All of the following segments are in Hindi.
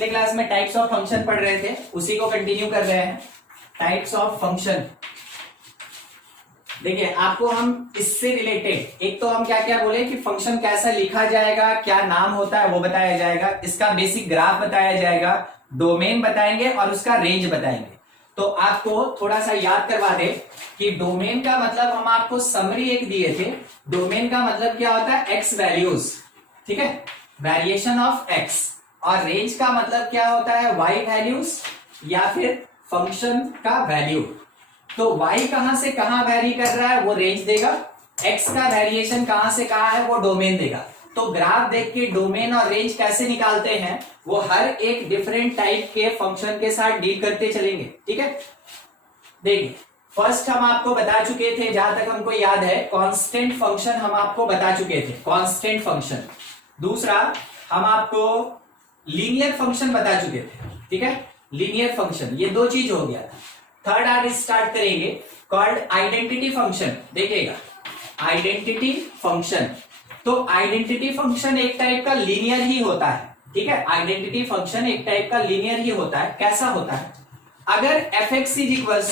पिछले क्लास में टाइप्स ऑफ फंक्शन पढ़ रहे थे, उसी को कंटिन्यू कर रहे हैं। टाइप्स ऑफ फंक्शन, देखिए आपको हम इससे रिलेटेड एक तो हम क्या क्या बोले कि फंक्शन कैसा लिखा जाएगा, क्या नाम होता है वो बताया जाएगा, इसका बेसिक ग्राफ बताया जाएगा, डोमेन बताएंगे और उसका रेंज बताएंगे। तो आपको थोड़ा सा याद करवा दे कि डोमेन का मतलब हम आपको समरी एक दिए थे। डोमेन का मतलब क्या होता है, एक्स वैल्यूज, ठीक है, वेरिएशन ऑफ एक्स। और रेंज का मतलब क्या होता है, वाई वैल्यूज या फिर फंक्शन का वैल्यू। तो y कहां से कहां वेरी कर रहा है वो रेंज देगा, x का वेरिएशन कहां से कहां है वो डोमेन देगा। तो ग्राफ देख के डोमेन और रेंज कैसे निकालते हैं वो हर एक डिफरेंट टाइप के फंक्शन के साथ डील करते चलेंगे, ठीक है। देखिए फर्स्ट हम आपको बता चुके थे, जहां तक हमको याद है, कांस्टेंट फंक्शन हम आपको बता चुके थे, कांस्टेंट फंक्शन। दूसरा हम आपको लीनियर फंक्शन बता चुके थे, ठीक है, लीनियर फंक्शन, ये दो चीज हो गया। थर्ड आज स्टार्ट करेंगे कॉल्ड आइडेंटिटी फंक्शन। देखिएगा आइडेंटिटी फंक्शन, तो आइडेंटिटी फंक्शन एक टाइप का लीनियर ही होता है, ठीक है। आइडेंटिटी फंक्शन एक टाइप का लीनियर ही होता है। कैसा होता है, अगर f(x)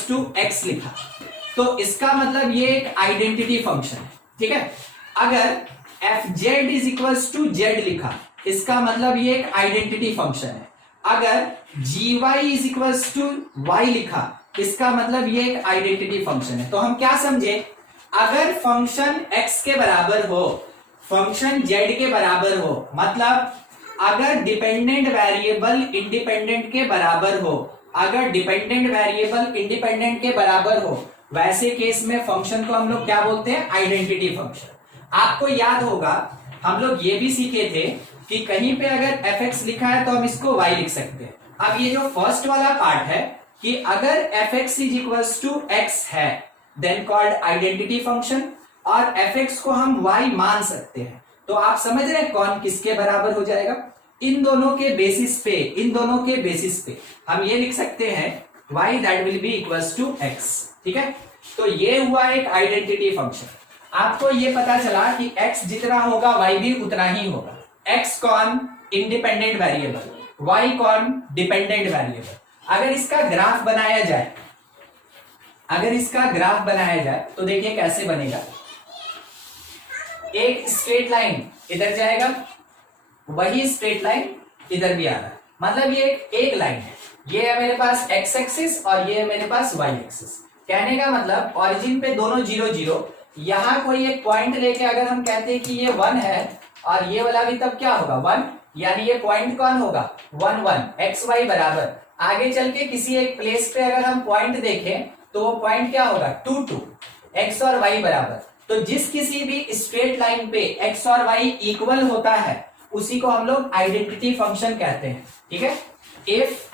= x लिखा तो इसका मतलब ये एक आइडेंटिटी फंक्शन है, ठीक है। अगर f(z) = z लिखा इसका मतलब ये एक आइडेंटिटी फंक्शन है। अगर gy = y लिखा इसका मतलब ये एक आइडेंटिटी फंक्शन है। तो हम क्या समझे, अगर फंक्शन x के बराबर हो, फंक्शन z के बराबर हो, मतलब अगर डिपेंडेंट वेरिएबल इंडिपेंडेंट के बराबर हो, अगर डिपेंडेंट वेरिएबल इंडिपेंडेंट के बराबर हो, वैसे केस में फंक्शन को हम लोग क्या बोलते हैं, आइडेंटिटी फंक्शन। आपको याद होगा हम लोग ये भी सीखे थे कि कहीं पे अगर f(x) लिखा है तो हम इसको y लिख सकते हैं। अब ये जो फर्स्ट वाला पार्ट है कि अगर f(x) = x है देन कॉल्ड आइडेंटिटी फंक्शन, और f(x) को हम y मान सकते हैं। तो आप समझ रहे हैं कौन किसके बराबर हो जाएगा, इन दोनों के बेसिस पे, इन दोनों के बेसिस पे हम ये लिख सकते हैं y that will be equals to x, ठीक है। तो ये हुआ एक आइडेंटिटी फंक्शन। आपको ये पता चला कि x जितना होगा y भी उतना ही होगा। x कौन, इंडिपेंडेंट वेरिएबल, y कौन, डिपेंडेंट वेरिएबल। अगर इसका ग्राफ बनाया जाए, अगर इसका ग्राफ बनाया जाए तो देखिए कैसे बनेगा। एक स्ट्रेट लाइन इधर जाएगा, वही स्ट्रेट लाइन इधर भी आ रहा है, मतलब ये एक लाइन है। ये है मेरे पास x एक्सिस और ये है मेरे पास y एक्सिस। कहने का मतलब ओरिजिन पे दोनों 0 0, यहां कोई एक पॉइंट लेके अगर हम कहते हैं कि ये 1 है और ये वाला भी तब क्या होगा 1, यानी ये पॉइंट कौन होगा 1 1, x y बराबर। आगे चल के किसी एक प्लेस पे अगर हम पॉइंट देखें तो वो पॉइंट क्या होगा 2 2, x और y बराबर। तो जिस किसी भी स्ट्रेट लाइन पे x और y इक्वल होता है उसी को हम लोग आइडेंटिटी फंक्शन कहते हैं, ठीक है। If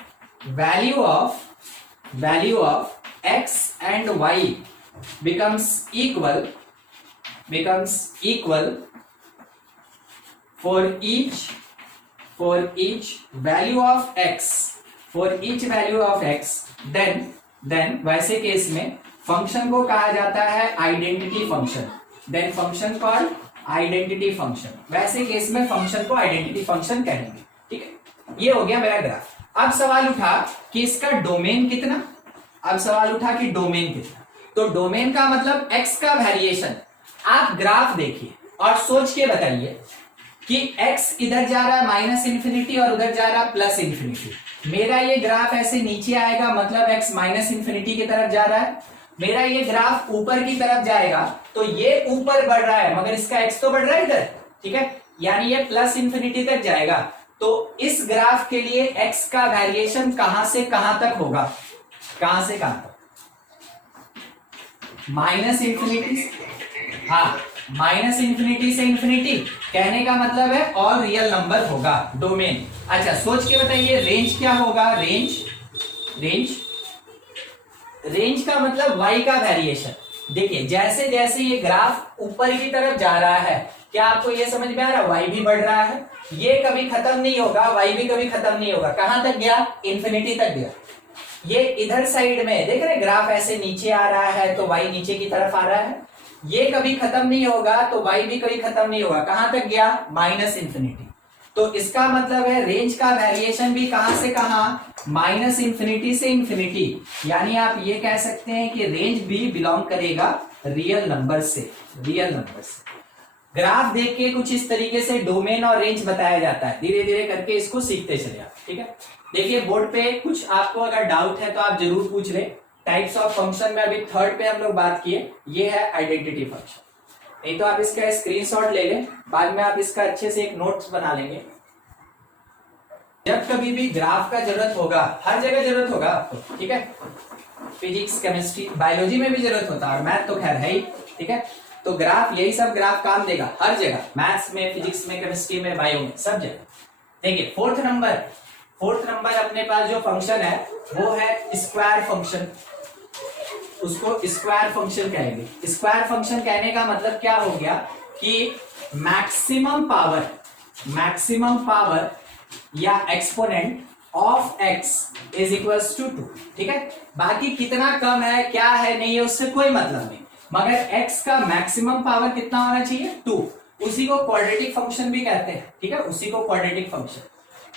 value of x and y becomes equal for each value of x, then वैसे केस में फंक्शन को कहा जाता है identity function. Then function called identity function, वैसे केस में फंक्शन को आइडेंटिटी फंक्शन कहेंगे, ठीक है। ये हो गया मेरा ग्राफ। अब सवाल उठा कि इसका डोमेन कितना, तो डोमेन का मतलब x का वेरिएशन। आप ग्राफ देखिए और सोच के बताइए कि x इधर जा रहा है -∞ और उधर जा रहा है +∞। मेरा ये ग्राफ ऐसे नीचे आएगा, मतलब x -∞ की तरफ जा रहा है। मेरा ये ग्राफ ऊपर की तरफ जाएगा तो ये ऊपर बढ़ रहा है, मगर इसका x तो बढ़ रहा है इधर, ठीक है, यानी ये +∞ तक जाएगा। तो इस ग्राफ के लिए x का वेरिएशन कहां से कहां तक होगा, कहां से कहां तक, -∞, हाँ, -∞ से ∞। कहने का मतलब है ऑल रियल नंबर होगा डोमेन। अच्छा सोच के बताइए रेंज क्या होगा, रेंज का मतलब y का वेरिएशन। देखिए जैसे जैसे ये ग्राफ ऊपर की तरफ जा रहा है, क्या आपको ये समझ में आ रहा है, y भी बढ़ रहा है, ये कभी खत्म नहीं होगा, y भी कभी खत्म नहीं होगा। कहां तक गया, ∞ तक गया। ये इधर साइड में देख रहे ग्राफ ऐसे नीचे आ रहा है तो y नीचे की तरफ आ रहा है, ये कभी खत्म नहीं होगा तो y भी कभी खत्म नहीं होगा। कहां तक गया, -∞। तो इसका मतलब है रेंज का वेरिएशन भी कहां से कहां, माइनस इंफिनिटी से इंफिनिटी, यानी आप ये कह सकते हैं कि रेंज भी बिलोंग करेगा रियल नंबर से, रियल नंबर से। ग्राफ देख के कुछ इस तरीके से डोमेन और रेंज बताया जाता है, धीरे धीरे करके इसको सीखते चले आप, ठीक है। देखिए बोर्ड पे कुछ आपको अगर डाउट है तो आप जरूर पूछ ले। टाइप्स ऑफ फंक्शन में अभी थर्ड पे हम लोग बात किए, ये है आइडेंटिटी फंक्शन। नहीं तो आप इसका स्क्रीनशॉट ले लें, बाद में आप इसका अच्छे से एक नोट्स बना लेंगे। जब कभी भी ग्राफ का जरूरत होगा, हर जगह जरूरत होगा आपको, ठीक है, फिजिक्स केमिस्ट्री बायोलॉजी में भी जरूरत होता है और मैथ तो खैर है ही, ठीक है। तो ग्राफ, यही सब ग्राफ काम देगा हर जगह, मैथ्स में, फिजिक्स में, केमिस्ट्री में, बायो में, सब जगह। देखिए फोर्थ नंबर अपने पास जो फंक्शन है वो है स्क्वायर फंक्शन, उसको स्क्वायर फंक्शन कहेंगे। स्क्वायर फंक्शन कहने का मतलब क्या हो गया कि मैक्सिमम पावर या exponent of x is equals to 2, ठीक है। बाकी कितना कम है, क्या है, नहीं है, उससे कोई मतलब नहीं, मगर x का मैक्सिमम पावर कितना होना चाहिए, 2। उसी को क्वाड्रेटिक फंक्शन भी कहते हैं, ठीक है, उसी को क्वाड्रेटिक फंक्शन।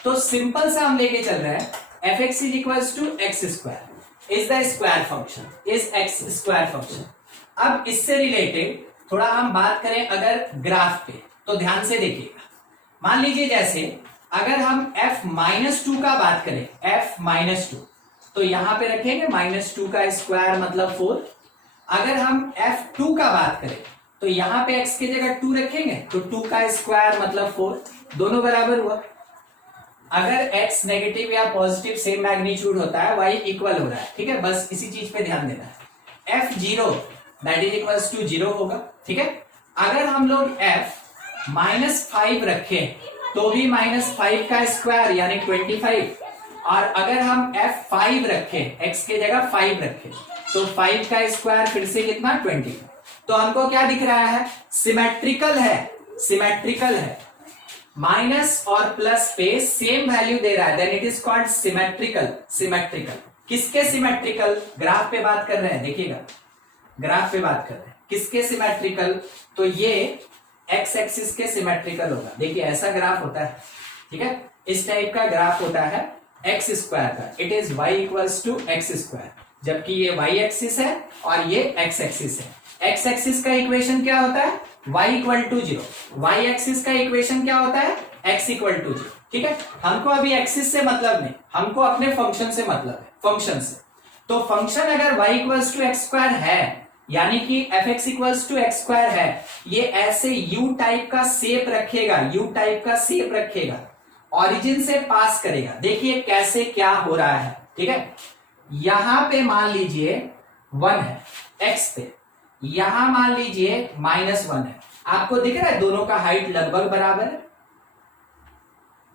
तो सिंपल सा हम लेके चल रहे हैं, f x is equals to x square is the square function, is x square function. अब इससे रिलेटेड थोड़ा हम बात करें अगर ग्राफ पे, तो ध्यान से देखिएगा। मान लीजिए जैसे अगर हम f-2 का बात करें, f-2, तो यहां पे रखेंगे -2 का स्क्वायर मतलब 4। अगर हम f2 का बात करें तो यहां पे x की जगह 2 रखेंगे तो 2 का स्क्वायर मतलब 4, दोनों बराबर हुआ। अगर x नेगेटिव या पॉजिटिव सेम मैग्नीट्यूड होता है, y इक्वल हो रहा है, ठीक है, बस इसी चीज पे ध्यान देना है। f0 that is equals to 0 होगा, ठीक है। अगर हम लोग f-5 रखें तो भी -5 का स्क्वायर यानी 25, और अगर हम f5 रखें, x के जगह 5 रखें तो 5 का स्क्वायर फिर से कितना, 20। तो हमको क्या दिख रहा है, सिमेट्रिकल है, माइनस और प्लस पे सेम वैल्यू दे रहा है, then it is called symmetrical. किसके सिमेट्रिकल, ग्राफ पे बात कर रहे हैं, देखिएगा ग्राफ पे बात कर रहे हैं, किसके सिमेट्रिकल, तो ये एक्स एक्सिस के सिमेट्रिकल होगा। देखिए ऐसा ग्राफ होता है, ठीक है, इस टाइप का ग्राफ होता है एक्स स्क्वायर का, it is y equals to x square, जबकि ये वाई एक्सिस है और ये एक्स एक्सिस है। एक्स एक्सिस का इक्वेशन क्या होता है, y equal to 0, y axis का इक्वेशन क्या होता है, x इक्वल टू 0, ठीक है। हमको अभी एक्सिस से मतलब नहीं, हमको अपने फंक्शन से मतलब है, फंक्शन से। तो फंक्शन अगर y equals to x square है, यानी कि f x equals to x square है, ये ऐसे यू टाइप का शेप रखेगा, ऑरिजिन से पास करेगा। देखिए कैसे क्या हो रहा है, ठीक है। यहां पे मान लीजिए 1 है x पे, यहां मान लीजिए -1 है, आपको दिख रहा है दोनों का हाइट लगभग बराबर है।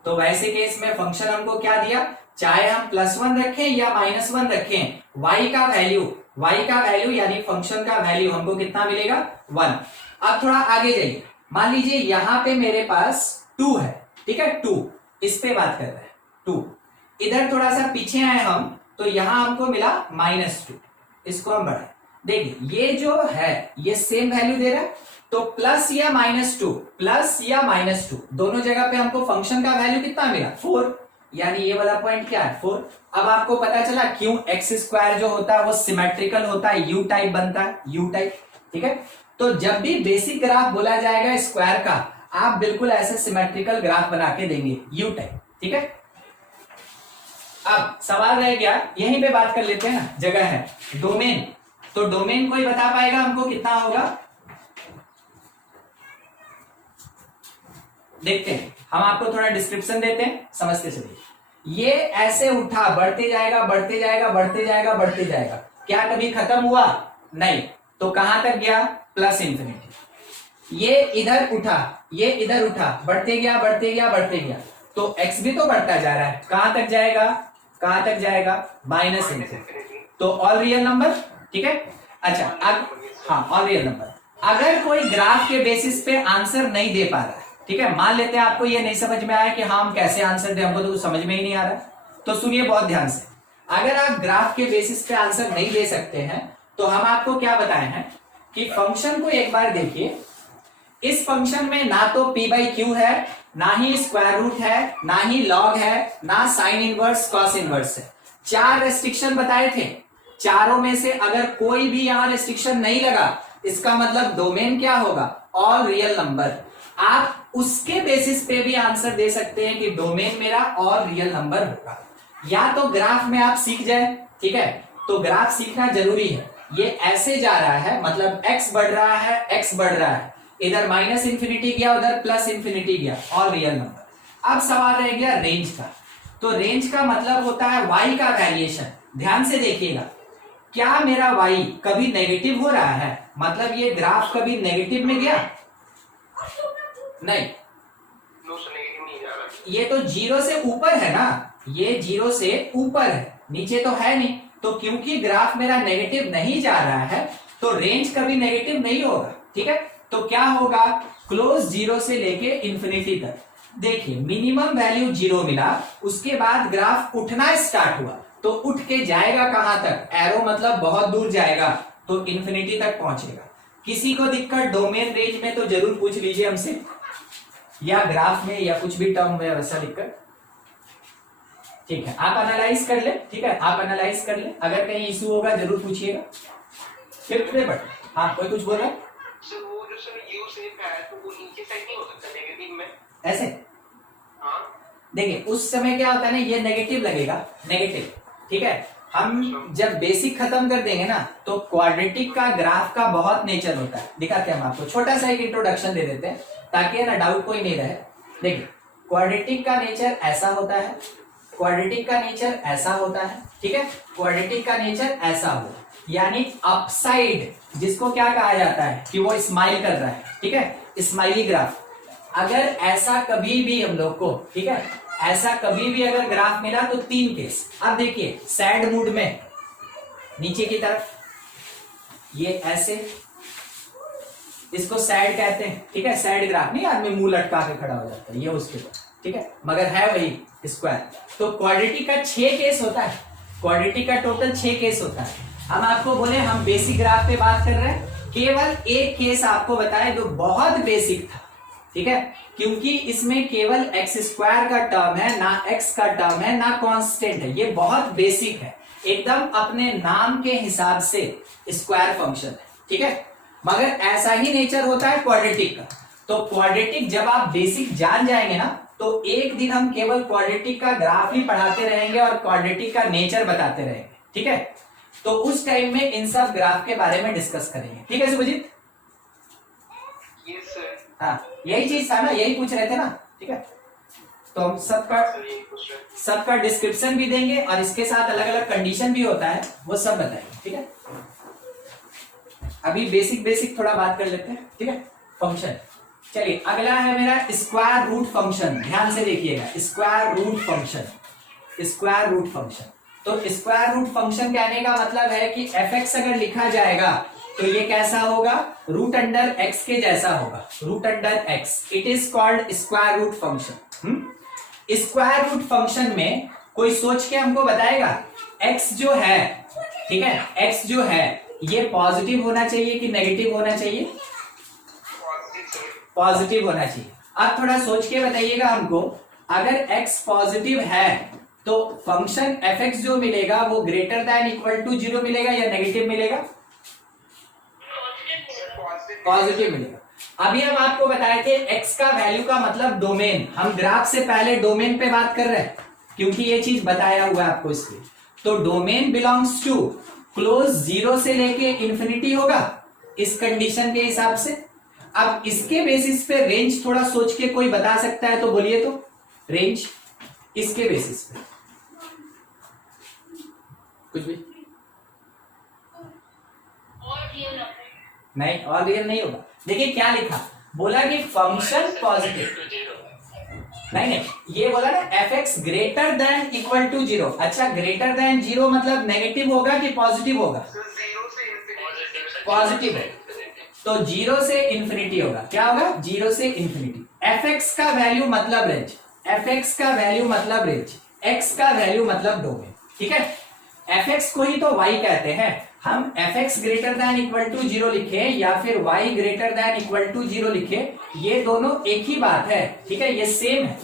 तो वैसे केस में फंक्शन हमको क्या दिया, चाहे हम +1 रखें या -1 रखें, y का वैल्यू यानी फंक्शन का वैल्यू हमको कितना मिलेगा, 1। अब थोड़ा आगे जाइए, मान लीजिए यहां पे मेरे पास 2 है, ठीक है, 2, इस पे बात कर रहे हैं 2। इधर थोड़ा सा पीछे आए हम, तो यहां हमको मिला -2, इसको हम बढ़ाए। देखिए ये जो है ये सेम वैल्यू दे रहा है, तो प्लस या -2 दोनों जगह पे हमको फंक्शन का वैल्यू कितना मिला, 4, यानी ये वाला पॉइंट क्या है, 4। अब आपको पता चला क्यों एक्स स्क्वायर जो होता है वो सिमेट्रिकल होता है, यू टाइप बनता है, यू टाइप, ठीक है। तो जब भी बेसिक ग्राफ बोला जाएगा स्क्वायर का, आप बिल्कुल ऐसे सिमेट्रिकल ग्राफ बना के देंगे, यू टाइप, ठीक है। अब सवाल रह गया, यहीं पे बात कर लेते हैं ना, जगह है डोमेन, तो डोमेन कोई बता पाएगा हमको कितना होगा, देखते हैं, हम आपको थोड़ा डिस्क्रिप्शन देते हैं, समझते चलिए। ये ऐसे उठा, बढ़ते जाएगा, क्या कभी खत्म हुआ, नहीं, तो कहां तक गया, +इंफिनिटी। ये इधर उठा, बढ़ते गया, तो x भी तो बढ़ता जा रहा है, कहां तक जाएगा, -इंफिनिटी। तो ऑल रियल नंबर, ठीक है। अच्छा अब हाँ, ऑल रियल नंबर। अगर कोई ग्राफ के बेसिस पे आंसर नहीं दे पा रहा है, ठीक है, मान लेते हैं आपको ये नहीं समझ में आया कि हाँ हम कैसे आंसर दें, हमको तो समझ में ही नहीं आ रहा, तो सुनिए बहुत ध्यान से। अगर आप ग्राफ के बेसिस पे आंसर नहीं दे सकते हैं, तो हम आपको क्या बताए हैं कि फंक्शन को एक बार देखिए, इस फंक्शन में ना तो p/q है ना ही स्क्वायर रूट है, ना ही लॉग है, ना साइन इनवर्स कॉस इनवर्स है। 4 रेस्ट्रिक्शन बताए थे, चारों में से अगर कोई भी यहां रेस्ट्रिक्शन नहीं लगा, इसका मतलब डोमेन क्या होगा, ऑल रियल नंबर। आप उसके बेसिस पे भी आंसर दे सकते हैं कि डोमेन मेरा ऑल रियल नंबर होगा। या तो ग्राफ में आप सीख जाए, ठीक है, तो ग्राफ सीखना जरूरी है। ये ऐसे जा रहा है, मतलब x बढ़ रहा है, x बढ़ रहा है, इधर माइनस इंफिनिटी गया, उधर प्लस इंफिनिटी गया, ऑल रियल नंबर। अब सवाल रह गया रेंज का। तो रेंज का मतलब होता है y का वेरिएशन। ध्यान से देखिएगा, क्या मेरा y कभी नेगेटिव हो रहा है, मतलब ये ग्राफ कभी नेगेटिव में गया? नहीं, ये तो 0 से ऊपर है ना, ये 0 से ऊपर है, नीचे तो है नहीं। तो क्योंकि ग्राफ मेरा नेगेटिव नहीं जा रहा है, तो रेंज कभी नेगेटिव नहीं होगा, ठीक है। तो क्या होगा, क्लोज 0 से लेके इंफिनिटी तक। देखिए मिनिमम वैल्यू 0 मिला, उसके बाद ग्राफ उठना स्टार्ट हुआ, तो उठ के जाएगा कहां तक, एरो मतलब बहुत दूर जाएगा, तो इंफिनिटी तक पहुंचेगा। किसी को दिक्कत डोमेन रेंज में तो जरूर पूछ लीजिए हमसे, या ग्राफ में या कुछ भी टर्म में वैसा दिक्कत, ठीक है। आप एनालाइज कर ले, ठीक है, आप एनालाइज कर ले, अगर कहीं इशू होगा जरूर पूछिएगा। फिफ्थ पेपर, हाँ कोई कुछ बोल रहा है? वो जो सर यू शेप है, तो वो नीचे साइड नहीं हो सकता नेगेटिव में? ऐसे हाँ, देखिए उस समय क्या होता है ना, ये नेगेटिव लगेगा, नेगेटिव, ठीक है। हम जब बेसिक खत्म कर देंगे ना, तो क्वाड्रेटिक का ग्राफ का बहुत नेचर होता है। दिखाते हैं हम आपको, छोटा सा एक इंट्रोडक्शन दे देते हैं ताकि है ना डाउट कोई नहीं रहे। देखिए क्वाड्रेटिक का नेचर ऐसा होता है, क्वाड्रेटिक का नेचर ऐसा होता है, ठीक है, क्वाड्रेटिक का नेचर ऐसा हो, यानी अपसाइड जिसको क्या कहा जाता है कि वो स्माइल कर रहा है, ठीक है, स्माइली ग्राफ। अगर ऐसा कभी भी हम लोग को, ठीक है, ऐसा कभी भी अगर ग्राफ मिला तो 3 केस। अब देखिए सैड मूड में नीचे की तरफ ये ऐसे, इसको सैड कहते हैं, ठीक है, सैड ग्राफ नहीं, आदमी मुंह लटका के खड़ा हो जाता है, ये उसके बाद, ठीक है, मगर है वही स्क्वायर। तो क्वाड्रेटिक का 6 केस होता है, क्वाड्रेटिक का टोटल 6 केस होता है। हम आपको बोले हम बेसिक ग्राफ पे बात कर रहे हैं, केवल एक केस आपको बताए जो बहुत बेसिक था, ठीक है, क्योंकि इसमें केवल एक्स स्क्वायर का टर्म है, ना एक्स का टर्म है, ना कांस्टेंट है, ये बहुत बेसिक है, एकदम अपने नाम के हिसाब से स्क्वायर फंक्शन है, ठीक है। मगर ऐसा ही नेचर होता है क्वाड्रेटिक का। तो क्वाड्रेटिक जब आप बेसिक जान जाएंगे ना, तो एक दिन हम केवल क्वाड्रेटिक का ग्राफ ही पढ़ाते रहेंगे और क्वाड्रेटिक का नेचर बताते रहेंगे, ठीक है। तो उस टाइम में इन सब ग्राफ के बारे में डिस्कस करेंगे, ठीक है सुभजीत? Yes sir. हाँ यही चीज था ना, यही पूछ रहे थे ना, ठीक है। तो हम सबका डिस्क्रिप्शन भी देंगे और इसके साथ अलग अलग कंडीशन भी होता है, वो सब बताएंगे, ठीक है। अभी बेसिक थोड़ा बात कर लेते हैं, ठीक है। फंक्शन, चलिए अगला है मेरा स्क्वायर रूट फंक्शन। ध्यान से देखिएगा, square root function, square root function. तो स्क्वायर रूट फंक्शन कहने का मतलब है कि fx अगर लिखा जाएगा तो ये कैसा होगा, रूट अंडर x के जैसा होगा, root under x। It is called square root function. Square root function में कोई सोच के हमको बताएगा x जो है, ठीक है, x जो है ये पॉजिटिव होना चाहिए कि नेगेटिव होना चाहिए? पॉजिटिव होना चाहिए। अब थोड़ा सोच के बताइएगा हमको, अगर x पॉजिटिव है तो फंक्शन fx जो मिलेगा वो ग्रेटर दैन इक्वल टू 0 मिलेगा या नेगेटिव मिलेगा? पॉजिटिव मिलेगा। अभी हम आपको बताए थे x का वैल्यू का मतलब डोमेन, हम ग्राफ से पहले डोमेन पे बात कर रहे हैं क्योंकि ये चीज बताया हुआ है आपको इसलिए। तो डोमेन बिलोंग्स टू क्लोज 0 से लेके इंफिनिटी होगा इस कंडीशन के हिसाब से। अब इसके बेसिस पे रेंज थोड़ा सोच के कोई बता सकता है तो बोलिए, तो रेंज इसके बेसिस पे कुछ भी नहीं, और रियल नहीं होगा। देखिए क्या लिखा, बोला कि फंक्शन पॉजिटिव, नहीं, ये बोला ना fx greater than equal to 0। अच्छा ग्रेटर देन 0 मतलब नेगेटिव होगा कि पॉजिटिव होगा? पॉजिटिव है, तो 0 से इंफिनिटी होगा। क्या होगा? 0 से इंफिनिटी। fx का वैल्यू मतलब रेंज, fx का वैल्यू मतलब रेंज, x का वैल्यू मतलब डोमेन, ठीक है। fx को ही तो y कहते हैं, हम fx greater than equal to 0 लिखे या फिर y greater than equal to 0 लिखे, ये दोनों एक ही बात है, ठीक है, ये सेम है।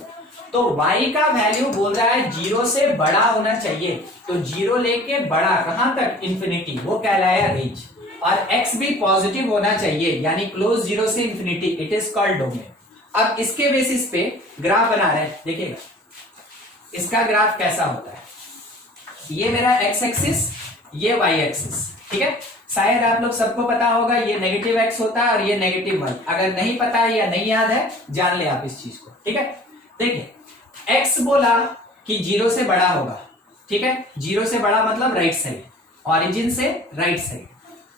तो y का वैल्यू बोल रहा है 0 से बड़ा होना चाहिए, तो 0 लेके बड़ा कहां तक, इंफिनिटी, वो कहलाया रेंज। और x भी पॉजिटिव होना चाहिए, यानी क्लोज 0 से infinity, it is called domain. अब इसके बेसिस पे ग्राफ बना रहे हैं, देखिएगा इसका ग्राफ कैसा होता है। ये मेरा x एक्सिस, ये y एक्सिस, ठीक है। शायद आप लोग सबको पता होगा ये नेगेटिव x होता है और ये नेगेटिव y। अगर नहीं पता है या नहीं याद है, जान ले आप इस चीज को, ठीक है। देखिए x बोला कि 0 से बड़ा होगा, ठीक है, 0 से बड़ा मतलब राइट साइड, ऑरिजिन से राइट साइड।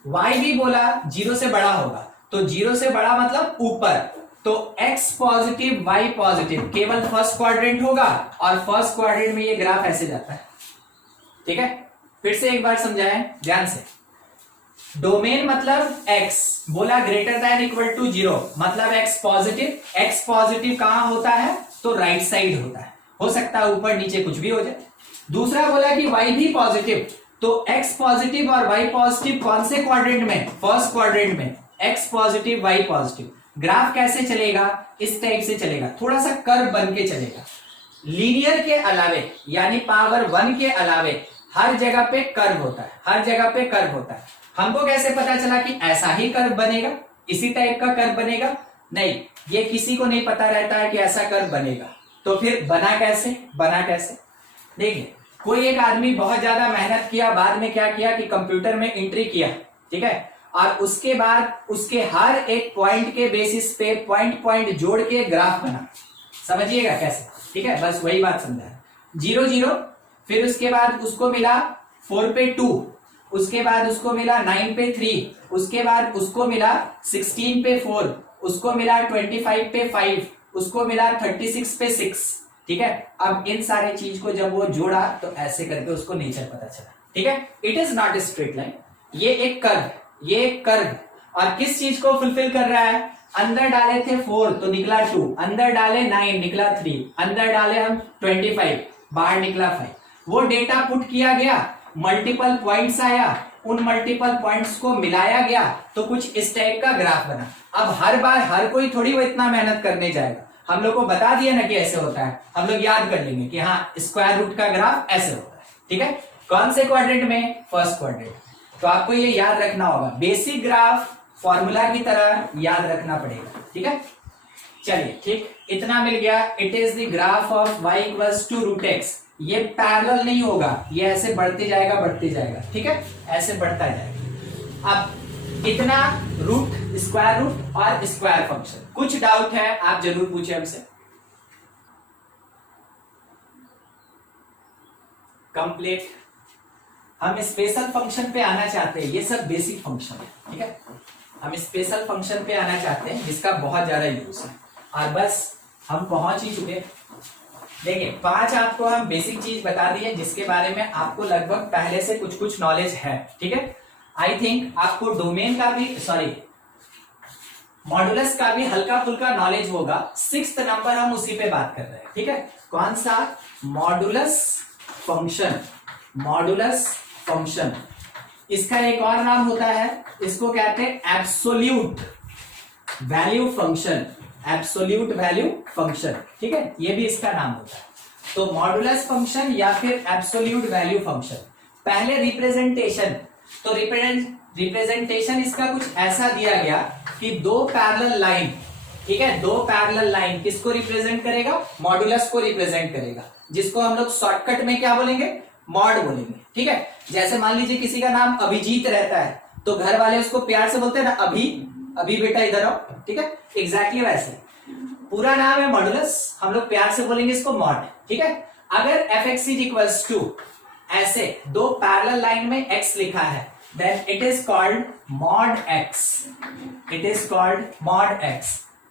y भी बोला 0 से बड़ा होगा, तो 0 से बड़ा मतलब ऊपर, तो x पॉजिटिव y पॉजिटिव, केवल फर्स्ट क्वाड्रेंट होगा, और फर्स्ट क्वाड्रेंट में ये ग्राफ ऐसे जाता है, ठीक है। फिर से एक बार समझाएं ध्यान से। डोमेन मतलब x बोला ग्रेटर दैन इक्वल टू 0 मतलब x पॉजिटिव कहां होता है, तो राइट साइड होता है, हो सकता है ऊपर नीचे कुछ भी हो जाए। दूसरा बोला कि y भी पॉजिटिव, तो x पॉजिटिव और y पॉजिटिव कौन से क्वाड्रेंट में, फर्स्ट क्वाड्रेंट में, x positive y positive. Graph कैसे चलेगा, इस टाइप से चलेगा, थोड़ा सा कर्व बन के चलेगा। लीनियर के अलावे यानी पावर 1 के अलावे हर जगह पे कर्व होता है, हर जगह पे कर्व होता है। हमको कैसे पता चला कि ऐसा ही कर्व बनेगा, इसी टाइप का कर्व बनेगा, नहीं, ये किसी को नहीं पता रहता है कि ऐसा कर्व बनेगा। तो फिर बना कैसे, देखिए कोई एक आदमी बहुत ज्यादा मेहनत किया, बाद में क्या किया कि कंप्यूटर में एंट्री किया, ठीक है, और उसके बाद उसके हर एक पॉइंट के बेसिस पे पॉइंट जोड़ के ग्राफ बना। समझिएगा कैसे, ठीक है, बस वही बात समझा। 0 0, फिर उसके बाद उसको मिला 4 पे 2, उसके बाद उसको मिला 9 पे 3, उसके बाद उसको मिला 16 पे 4, उसको मिला 25 पे 5, उसको मिला 36 पे 6, ठीक है। अब इन सारे चीज को जब वो जोड़ा तो ऐसे करके उसको नेचर पता चला, ठीक है। It is not a straight line, ये एक कर्व, ये एक कर्व, और किस चीज को फुलफिल कर रहा है, अंदर डाले थे 4 तो निकला 2, अंदर डाले 9 निकला 3, अंदर डाले हम 25 बाहर निकला 5। वो डेटा पुट किया गया, मल्टीपल पॉइंट्स आया, उन मल्टीपल पॉइंट्स को मिलाया गया, तो कुछ इस टाइप का ग्राफ बना। अब हर बार हर कोई थोड़ी वो इतना मेहनत करने जाएगा, हम लोग को बता दिया ना कि ऐसे होता है, हम लोग याद कर लेंगे कि हाँ स्क्वायर रूट का ग्राफ ऐसे होता है, ठीक है। कौन से क्वाड्रेंट में, फर्स्ट क्वाड्रेंट। तो आपको ये याद रखना होगा, बेसिक ग्राफ फॉर्मूला की तरह याद रखना पड़ेगा, ठीक है। चलिए ठीक, इतना मिल गया। It is the graph of y equals to root x। ये पैरेलल नहीं होगा, ये ऐसे बढ़ते जाएगा, ठीक है, ऐसे बढ़ता जाएगा। अब इतना रूट, स्क्वायर रूट और स्क्वायर फंक्शन। कुछ डाउट है आप जरूर पूछे हमसे। कंप्लीट। हम स्पेशल फंक्शन पे आना चाहते हैं, ये सब बेसिक फंक्शन है, ठीक है। हम स्पेशल फंक्शन पे आना चाहते हैं जिसका बहुत ज्यादा यूज है, और बस हम पहुंच ही चुके। देखिए 5 आपको हम बेसिक चीज बता दिए जिसके बारे में आपको लगभग पहले से कुछ नॉलेज है, ठीक है। आई थिंक आपको डोमेन का भी, सॉरी मॉडुलस का भी हल्का फुल्का नॉलेज होगा। 6th नंबर हम उसी पे बात कर रहे हैं, ठीक है। कौन सा, मॉडुलस फंक्शन। इसका एक और नाम होता है, इसको कहते हैं एब्सोल्यूट वैल्यू फंक्शन, ठीक है, ये भी इसका नाम होता है। तो मॉडुलस फंक्शन या फिर एब्सोल्यूट वैल्यू फंक्शन। पहले रिप्रेजेंटेशन, तो रिप्रेजेंटेशन इसका कुछ ऐसा दिया गया कि 2 पैरेलल लाइन, ठीक है, 2 पैरेलल लाइन किसको रिप्रेजेंट करेगा, मॉडुलस को रिप्रेजेंट करेगा, जिसको हम लोग शॉर्टकट में क्या बोलेंगे, मॉड बोलेंगे, ठीक है। जैसे मान लीजिए किसी का नाम अभिजीत रहता है, तो घर वाले उसको प्यार से बोलते हैं ना, अभी बेटा इधर आओ, ठीक है। एग्जैक्टली वैसे पूरा नाम है मॉडुलस, हम लोग प्यार से बोलेंगे इसको मॉड, ठीक है। अगर fx इज इक्वल्स टू ऐसे 2 पैरेलल लाइन में x लिखा है, then it is called mod x।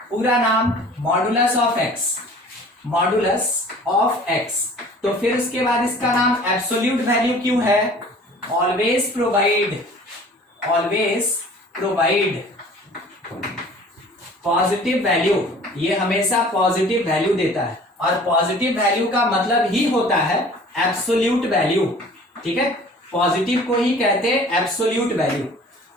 पूरा नाम मॉडुलस ऑफ x। तो फिर उसके बाद इसका नाम एब्सोल्यूट वैल्यू क्यों है, ऑलवेज प्रोवाइड पॉजिटिव वैल्यू, ये हमेशा पॉजिटिव वैल्यू देता है, और पॉजिटिव वैल्यू का मतलब ही होता है एब्सोल्यूट वैल्यू, ठीक है। पॉजिटिव को ही कहते हैं एब्सोल्यूट वैल्यू।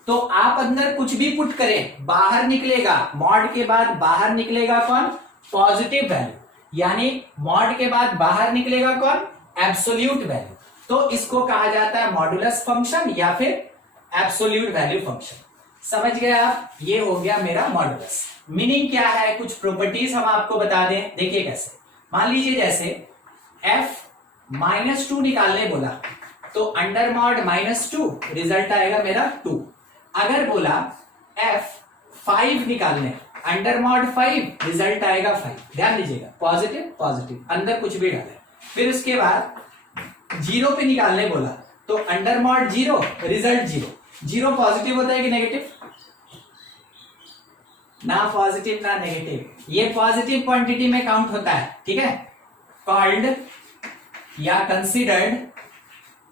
तो आप अंदर कुछ भी पुट करें, बाहर निकलेगा, मॉड के बाद बाहर निकलेगा कौन? Positive value. यानी मॉड के बाद बाहर निकलेगा कौन? Absolute value. तो इसको कहा जाता है मॉडुलस फंक्शन या फिर एब्सोल्यूट वैल्यू फंक्शन। समझ गए आप? ये हो गया मेरा मॉडुलस। मीनिंग क्या है, कुछ प्रॉपर्टीज हम आपको बता दें। देखिए कैसे, मान लीजिए जैसे f-2 निकालने बोला तो अंडर मॉड -2 रिजल्ट आएगा मेरा 2। अगर बोला f5 निकालने, अंडर मॉड 5 रिजल्ट आएगा 5। ध्यान दीजिएगा, पॉजिटिव पॉजिटिव, अंदर कुछ भी डाले। फिर उसके बाद 0 पे निकालने बोला तो अंडर मॉड 0 रिजल्ट 0। 0 पॉजिटिव होता है कि नेगेटिव? ना पॉजिटिव ना नेगेटिव, ये पॉजिटिव क्वांटिटी में काउंट होता है। ठीक है, कॉल्ड या कंसीडर्ड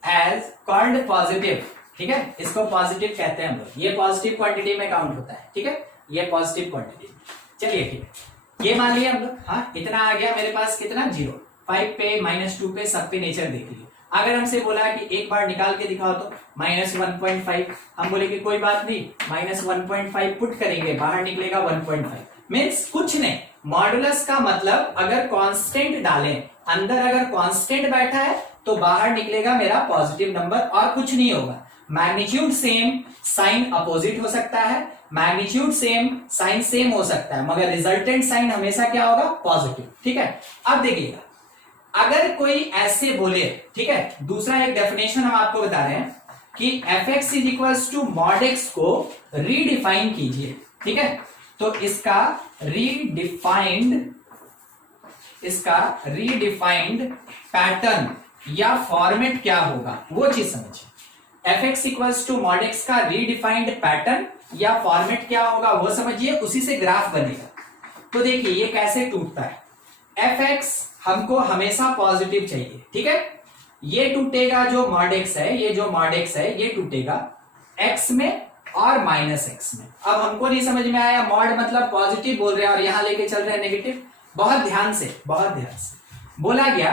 एज कॉल्ड पॉजिटिव। ठीक है, इसको पॉजिटिव कहते हैं हम लोग। ये पॉजिटिव क्वांटिटी में काउंट होता है। ठीक है, ये पॉजिटिव क्वांटिटी। चलिए ठीक है, ये मान लिया हम लोग। हाँ, इतना आ गया मेरे पास, कितना? 0। 5 पे, -2 पे, सब पे नेचर देख लिया। अगर हमसे बोला कि एक बार निकाल के दिखाओ तो -1.5, हम बोले कि कोई बात नहीं, -1.5 पुट करेंगे, बाहर निकलेगा 1.5। मीन्स कुछ नहीं। मॉडुलस का मतलब अगर कांस्टेंट डालें, अंदर अगर कांस्टेंट बैठा है तो बाहर निकलेगा मेरा पॉजिटिव नंबर, और कुछ नहीं होगा। मैग्नीट्यूड सेम, साइन अपोजिट हो सकता है, मैग्नीट्यूड सेम, साइन सेम हो सकता है, मगर रिजल्टेंट साइन हमेशा क्या होगा? पॉजिटिव। ठीक है, अब देखिएगा, अगर कोई ऐसे बोले, ठीक है, दूसरा एक डेफिनेशन हम आपको बता रहे हैं कि f(x) = mod x को रीडिफाइन कीजिए। ठीक है, तो इसका रीडिफाइंड पैटर्न या फॉर्मेट क्या होगा, वो चीज समझिए। f(x) = mod x का रीडिफाइंड पैटर्न या फॉर्मेट क्या होगा वो समझिए, उसी से ग्राफ बनेगा। तो देखिए ये कैसे टूटता है। f(x) हमको हमेशा पॉजिटिव चाहिए। ठीक है, ये टूटेगा जो mod x है, ये जो mod x है ये टूटेगा x में और -x में। अब हमको नहीं समझ में आया, मॉड मतलब पॉजिटिव बोल रहे हैं और यहां लेके चल रहे हैं नेगेटिव। बहुत ध्यान से बोला गया,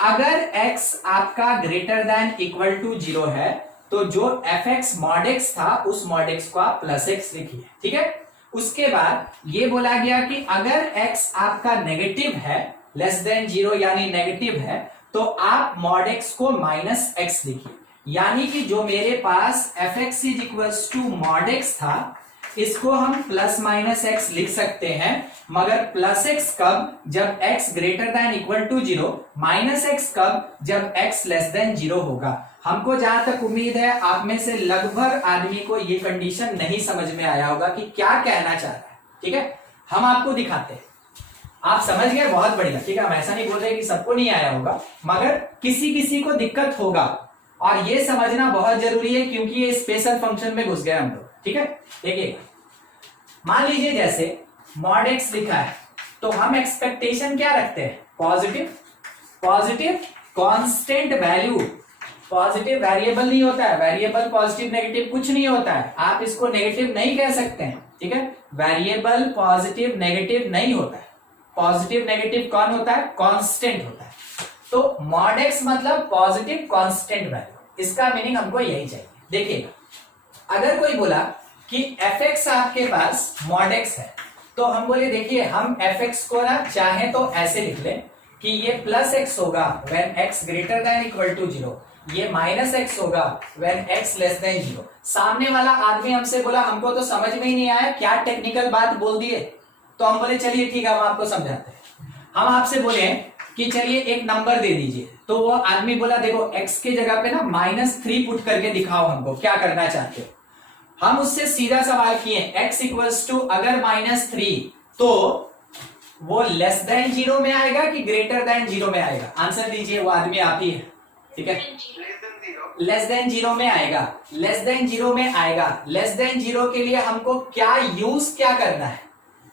अगर x आपका ग्रेटर देन इक्वल टू 0 है तो जो f(x) mod x था उस mod x को आप +x लिखिए। ठीक है, उसके बाद ये बोला गया कि अगर x आपका नेगेटिव है, लेस देन 0 यानी नेगेटिव है, तो आप mod x को -x लिखिए। यानी कि जो मेरे पास f(x) = mod x था, इसको हम +-x लिख सकते हैं, मगर +x कब? जब x greater than equal to 0, -x कब? जब x लेस देन 0 होगा। हमको जहां तक उम्मीद है आप में से लगभग आदमी को ये कंडीशन नहीं समझ में आया होगा कि क्या कहना चाह रहा है। ठीक है, हम आपको दिखाते हैं। आप समझ गए, बहुत बढ़िया। ठीक है, हम ऐसा नहीं बोल रहे कि सबको नहीं आया होगा, मगर किसी किसी को दिक्कत होगा, और ये समझना बहुत जरूरी है क्योंकि ये स्पेशल फंक्शन में घुस गए हम लोग। ठीक है, देखिएगा, मान लीजिए जैसे mod x लिखा है तो हम एक्सपेक्टेशन क्या रखते हैं? Positive constant value. Positive variable नहीं होता है, वेरिएबल पॉजिटिव नेगेटिव कुछ नहीं होता है, आप इसको नेगेटिव नहीं कह सकते हैं। ठीक है, वेरिएबल पॉजिटिव नेगेटिव नहीं होता है। पॉजिटिव नेगेटिव कौन होता है? कांस्टेंट होता है। तो mod x मतलब पॉजिटिव कांस्टेंट वैल्यू, इसका मीनिंग हमको यही चाहिए। देखिएगा, अगर कोई बोला कि f(x) आपके पास mod x है, तो हम बोले देखिए हम f(x) को ना चाहे तो ऐसे लिख लें कि ये +x होगा when x greater than equal to 0, ये -x होगा when x less than 0। सामने वाला आदमी हमसे बोला हमको तो समझ में ही नहीं आया, क्या टेक्निकल बात बोल दिए, तो हम बोले चलिए ठीक है हम आपको समझाते हैं। हम आपसे बोले कि चलिए एक नंबर दे दीजिए, तो वो आदमी बोला देखो x के जगह पे ना -3 पुट करके दिखाओ हमको क्या करना चाहते हो। हम उससे सीधा सवाल किए x = अगर -3 तो वो लेस देन 0 में आएगा कि ग्रेटर देन 0 में आएगा? आंसर दीजिए, वो आदमी आप ही है। ठीक है, लेस देन 0 में आएगा, लेस देन 0 में आएगा। लेस देन 0 के लिए हमको क्या यूज करना है?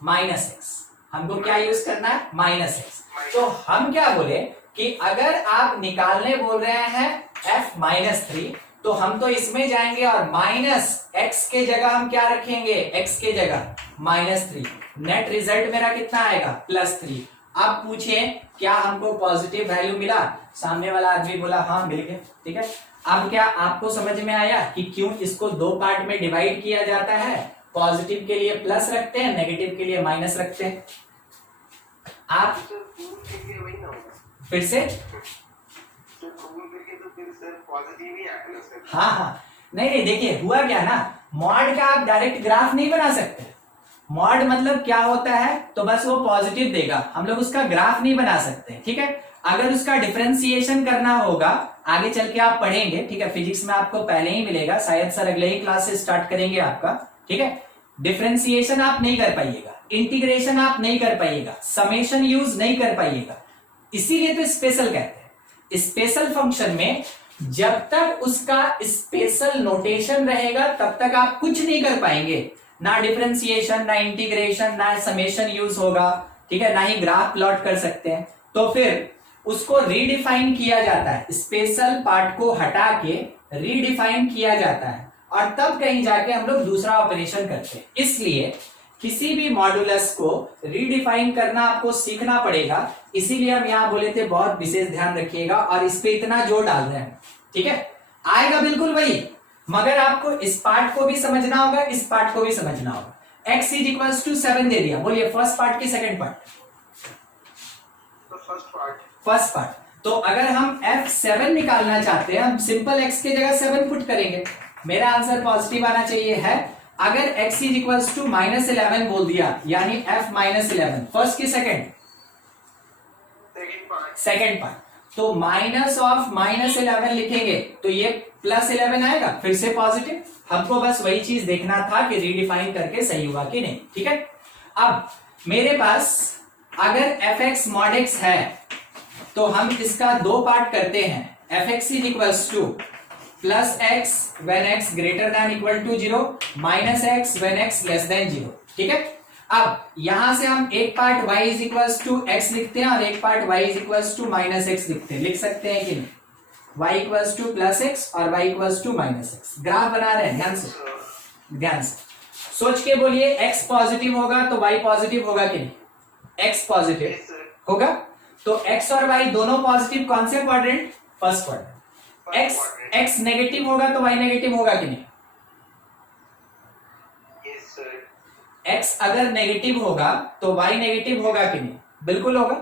-x। हमको क्या यूज करना है? -x। तो हम क्या बोले कि अगर आप निकालने बोल रहे हैं f-3, तो हम तो इसमें जाएंगे और -x के जगह हम क्या रखेंगे? x के जगह -3। नेट रिजल्ट मेरा कितना आएगा? +3। अब पूछिए क्या हमको पॉजिटिव वैल्यू मिला? सामने वाला आदमी बोला हाँ मिल गया, ठीक है। अब क्या आपको समझ में आया कि क्यों इसको दो पार्ट में डिवाइड किया जाता है? पॉजिटिव के लिए प्लस रखते हैं, नेगेटिव के लिए माइनस रखते हैं। आप सर प्रूव करके वही ना होगा, फिर से तो प्रूव करके तो फिर सर पॉजिटिव ही आएगा ना सर। हाँ हाँ, नहीं नहीं, देखिए हुआ क्या ना, मॉड का आप डायरेक्ट ग्राफ नहीं बना सकते। मॉड मतलब क्या होता है, तो बस वो पॉजिटिव देगा, हम लोग उसका ग्राफ नहीं बना सकते, ठीक है। अगर उसका डिफरेंशिएशन करना होगा, आगे चल के आप पढ़ेंगे, ठीक है, फिजिक्स में आपको पहले ही मिलेगा, शायद सर अगले ही क्लास से स्टार्ट करेंगे आपका, ठीक है। डिफरेंशिएशन आप नहीं कर पाइएगा, इंटीग्रेशन आप नहीं कर पाइएगा, समेशन यूज नहीं कर पाइएगा, इसीलिए तो स्पेशल कहते हैं। स्पेशल फंक्शन में जब तक उसका स्पेशल नोटेशन रहेगा तब तक आप कुछ नहीं कर पाएंगे, ना डिफरेंशिएशन, ना इंटीग्रेशन, ना समेशन यूज होगा, ठीक है, ना ही ग्राफ प्लॉट कर सकते हैं। तो फिर उसको रीडिफाइन किया जाता है, स्पेशल पार्ट को हटा के रीडिफाइन किया जाता है, और तब कहीं जाके हम लोग दूसरा ऑपरेशन करते हैं। इसलिए किसी भी मॉड्यूलस को रीडिफाइन करना आपको सीखना पड़ेगा, इसीलिए हम यहां बोले थे बहुत विशेष ध्यान रखिएगा, और इस पे इतना जोर डाल रहे हैं, ठीक है। आएगा बिल्कुल वही, मगर आपको इस पार्ट को भी समझना होगा, इस पार्ट को भी समझना होगा। x इज इक्वल्स टू 7 दे दिया, बोलिए फर्स्ट पार्ट की सेकंड पार्ट? तो फर्स्ट पार्ट, फर्स्ट पार्ट। तो अगर हम f7 निकालना चाहते हैं, हम सिंपल x की जगह 7 पुट करेंगे, मेरा आंसर पॉजिटिव आना चाहिए है। अगर x इज इक्वल्स टू -11 बोल दिया, यानी f -11, फर्स्ट की second? Second part, second part. तो माइनस ऑफ -11 लिखेंगे तो ये +11 आएगा, फिर से पॉजिटिव। हमको बस वही चीज देखना था कि रीडिफाइन करके सही हुआ कि नहीं, ठीक है। अब मेरे पास अगर fx mod x है तो हम इसका दो पार्ट करते हैं, fx is equals to +x when x greater than equal to 0 -x when x less than 0, ठीक है। अब यहां से हम एक part y is equals to x लिखते हैं और एक part y is equals to -x लिखते हैं, लिख सकते हैं कि नहीं? y इक्वल्स टू +x और y equals to -x। Graph बना रहे हैं, ध्यान से, ध्यान से सोच के बोलिए। x पॉजिटिव होगा तो y पॉजिटिव होगा कि नहीं? x पॉजिटिव यस सर, होगा तो x और y दोनों पॉजिटिव, कौन से quadrant? First quadrant. x negative होगा तो y नेगेटिव होगा कि नहीं? यस सर, x अगर नेगेटिव होगा तो y नेगेटिव होगा कि नहीं? बिल्कुल होगा,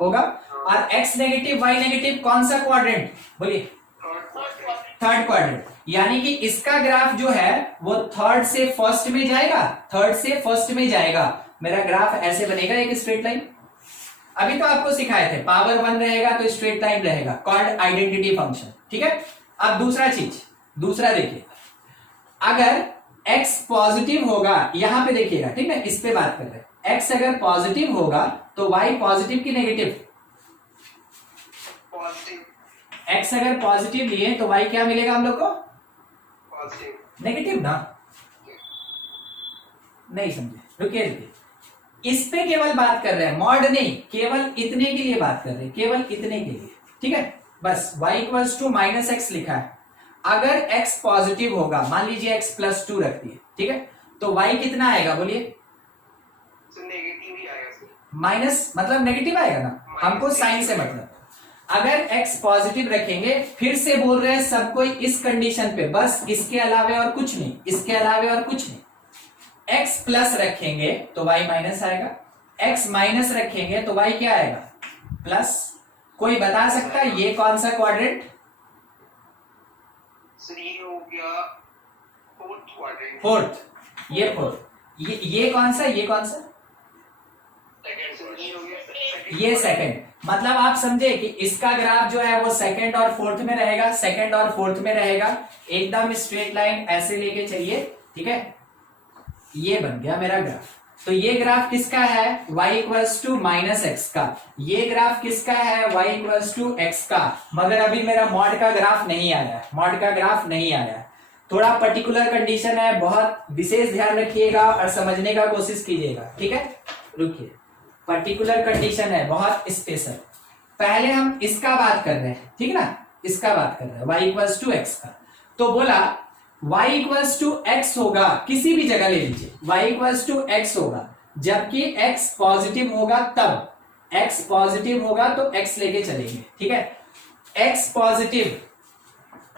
होगा। और x नेगेटिव y नेगेटिव कौन सा क्वाड्रेंट? बोलिए। थर्ड क्वाड्रेंट, थर्ड क्वाड्रेंट, यानी कि इसका ग्राफ जो है वो थर्ड से फर्स्ट में जाएगा, थर्ड से फर्स्ट में जाएगा। मेरा ग्राफ ऐसे बनेगा, एक स्ट्रेट लाइन। अभी तो आपको सिखाए थे, पावर 1 रहेगा तो स्ट्रेट लाइन रहेगा, कॉल्ड आइडेंटिटी फंक्शन, ठीक है। अब दूसरा चीज, दूसरा देखिए, अगर x पॉजिटिव होगा, यहां पे देखिएगा, ठीक है, इस पे बात कर रहे हैं। x अगर पॉजिटिव होगा तो y पॉजिटिव की नेगेटिव? पॉजिटिव, x अगर पॉजिटिव लिए तो y क्या मिलेगा हम लोग को? पॉजिटिव, नेगेटिव ना? नहीं समझे, रुकिए रुकिए, इस पे केवल बात कर रहे हैं, मॉड नहीं, केवल इतने के लिए बात कर रहे हैं, केवल इतने के लिए, ठीक है। बस y इक्वल्स टू -x लिखा है। अगर x पॉजिटिव होगा, मान लीजिए x +2 रख दिए, ठीक है, तो y कितना आएगा बोलिए? सर नेगेटिव ही आएगा सर, माइनस मतलब नेगेटिव आएगा ना, हमको साइन से मतलब। अगर x पॉजिटिव रखेंगे, फिर से बोल रहे हैं सब कोई इस कंडीशन पे, बस इसके अलावे और कुछ नहीं, इसके अलावे और कुछ नहीं। x प्लस रखेंगे तो y माइनस आएगा, x माइनस रखेंगे तो y क्या आएगा? प्लस। कोई बता सकता है ये कौन सा क्वाड्रेंट? सर ये हो गया फोर्थ क्वाड्रेंट, फोर्थ, ये फोर्थ। ये कौन सा, ये कौन सा? सेकंड सर, ये हो गया सेकंड, ये सेकंड। मतलब आप समझे कि इसका ग्राफ जो है वो सेकंड और फोर्थ में रहेगा, सेकंड और फोर्थ में रहेगा, एकदम स्ट्रेट लाइन ऐसे लेके चलिए, ठीक है। ये बन गया मेरा ग्राफ। तो ये ग्राफ किसका है? y इक्वल्स टू -x का। ये ग्राफ किसका है? y इक्वल्स टू x का। मगर अभी मेरा मॉड का ग्राफ नहीं आया, मॉड का ग्राफ नहीं आया। थोड़ा पर्टिकुलर कंडीशन है, बहुत विशेष ध्यान रखिएगा और समझने का कोशिश कीजिएगा, ठीक है। रुकिए, पर्टिकुलर कंडीशन है, बहुत स्पेशल। पहले हम इसका बात कर रहे हैं, ठीक है ना, इसका बात कर रहे हैं y इक्वल्स टू x का। तो बोला y इक्वल्स टू x होगा, किसी भी जगह ले लीजिए, y इक्वल्स टू x होगा जबकि x पॉजिटिव होगा तब। x पॉजिटिव होगा तो x लेके चलेंगे, ठीक है। x पॉजिटिव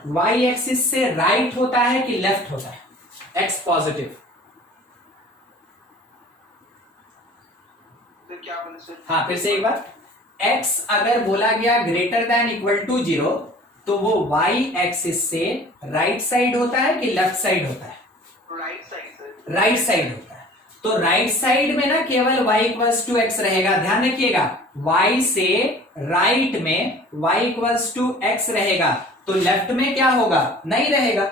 y एक्सिस से राइट होता है कि लेफ्ट होता है? x पॉजिटिव, तो क्या बोले सर? हाँ फिर से एक बार, x अगर बोला गया ग्रेटर देन इक्वल टू 0 तो वो y एक्सिस से राइट साइड होता है कि लेफ्ट साइड होता है? Right side sir. Right side होता है। तो राइट साइड में ना केवल y इक्वल्स टू एक्स रहेगा, ध्यान रखिएगा, y से राइट में y इक्वल्स टू एक्स रहेगा, तो लेफ्ट में क्या होगा? नहीं रहेगा।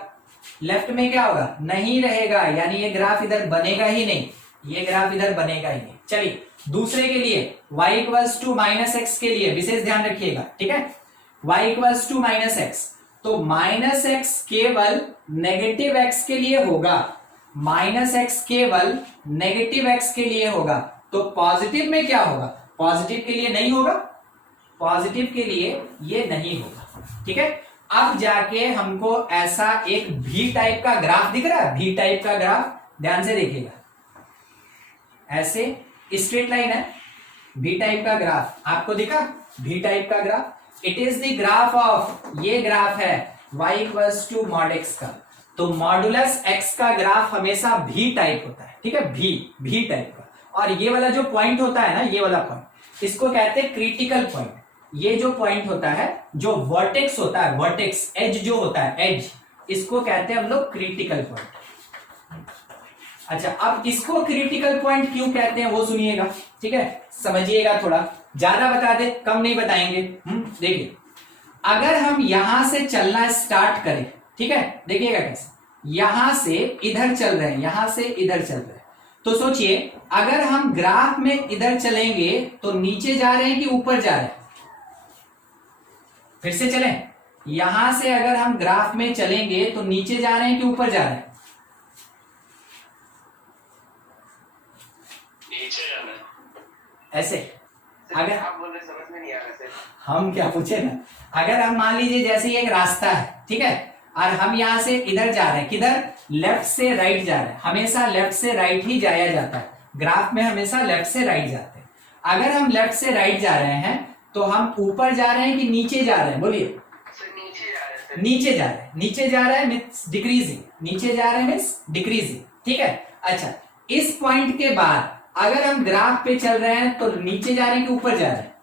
लेफ्ट में क्या होगा? नहीं रहेगा, यानी ये ग्राफ इधर बनेगा ही नहीं, ये ग्राफ इधर बनेगा ही नहीं। चलिए दूसरे के लिए y equals to minus x के लिए विशेष ध्यान रखिएगा, ठीक है। y equals to minus x, तो माइनस एक्स केवल नेगेटिव एक्स के लिए होगा, माइनस एक्स केवल नेगेटिव एक्स के लिए होगा। तो पॉजिटिव में क्या होगा? पॉजिटिव के लिए नहीं होगा, पॉजिटिव के लिए ये नहीं होगा, ठीक है। अब जाके हमको ऐसा एक भी टाइप का ग्राफ दिख रहा है, भी टाइप का ग्राफ, ध्यान से देखिएगा, ऐसे स्ट्रेट लाइन है, भी टाइप का ग्राफ आपको दिखा? भी टाइप का graph, it is the graph of, ये ग्राफ है y equals to mod x का। तो मॉडुलस x का ग्राफ हमेशा भी टाइप होता है, ठीक है, भी टाइप का। और ये वाला जो पॉइंट होता है ना, ये वाला पॉइंट, इसको कहते हैं क्रिटिकल पॉइंट। ये जो पॉइंट होता है, जो वर्टेक्स होता है, वर्टेक्स एज जो होता है, एज, इसको कहते हैं हम लोग क्रिटिकल पॉइंट। अच्छा, अब इसको क्रिटिकल पॉइंट क्यों कहते हैं वो सुनिएगा, ठीक है, समझिएगा, थोड़ा ज्यादा बता दे, कम नहीं बताएंगे। देखिए, अगर हम यहां से चलना स्टार्ट करें, ठीक है, देखिएगा कैसे, यहां से इधर चल रहे हैं, यहां से इधर चल रहे हैं, तो सोचिए अगर हम ग्राफ में इधर चलेंगे तो नीचे जा रहे हैं कि ऊपर जा रहे हैं? फिर से चलें, यहां से अगर हम ग्राफ में चलेंगे तो नीचे जा रहे हैं कि ऊपर जा रहे हैं? नीचे जाना है। ऐसे अगर आप बोल रहे समझ में नहीं आ रहा सर। हम क्या पूछे ना, अगर हम मान लीजिए जैसे एक रास्ता है, ठीक है, और हम यहां से इधर जा रहे हैं, किधर? लेफ्ट से राइट जा रहे हैं, हमेशा लेफ्ट से राइट ही जाया जाता है, ग्राफ में हमेशा लेफ्ट से राइट जाते हैं। अगर हम लेफ्ट से राइट जा रहे हैं तो हम ऊपर जा रहे हैं कि नीचे जा रहे हैं? बोलिए। सर नीचे जा रहे हैं सर। नीचे जा रहे हैं, नीचे जा रहे हैं मीन्स डिक्रीजिंग, नीचे जा रहे हैं मीन्स डिक्रीजिंग, ठीक है। अच्छा, इस पॉइंट के बाद अगर हम ग्राफ पे चल रहे हैं तो नीचे जा रहे हैं कि ऊपर जा रहे हैं?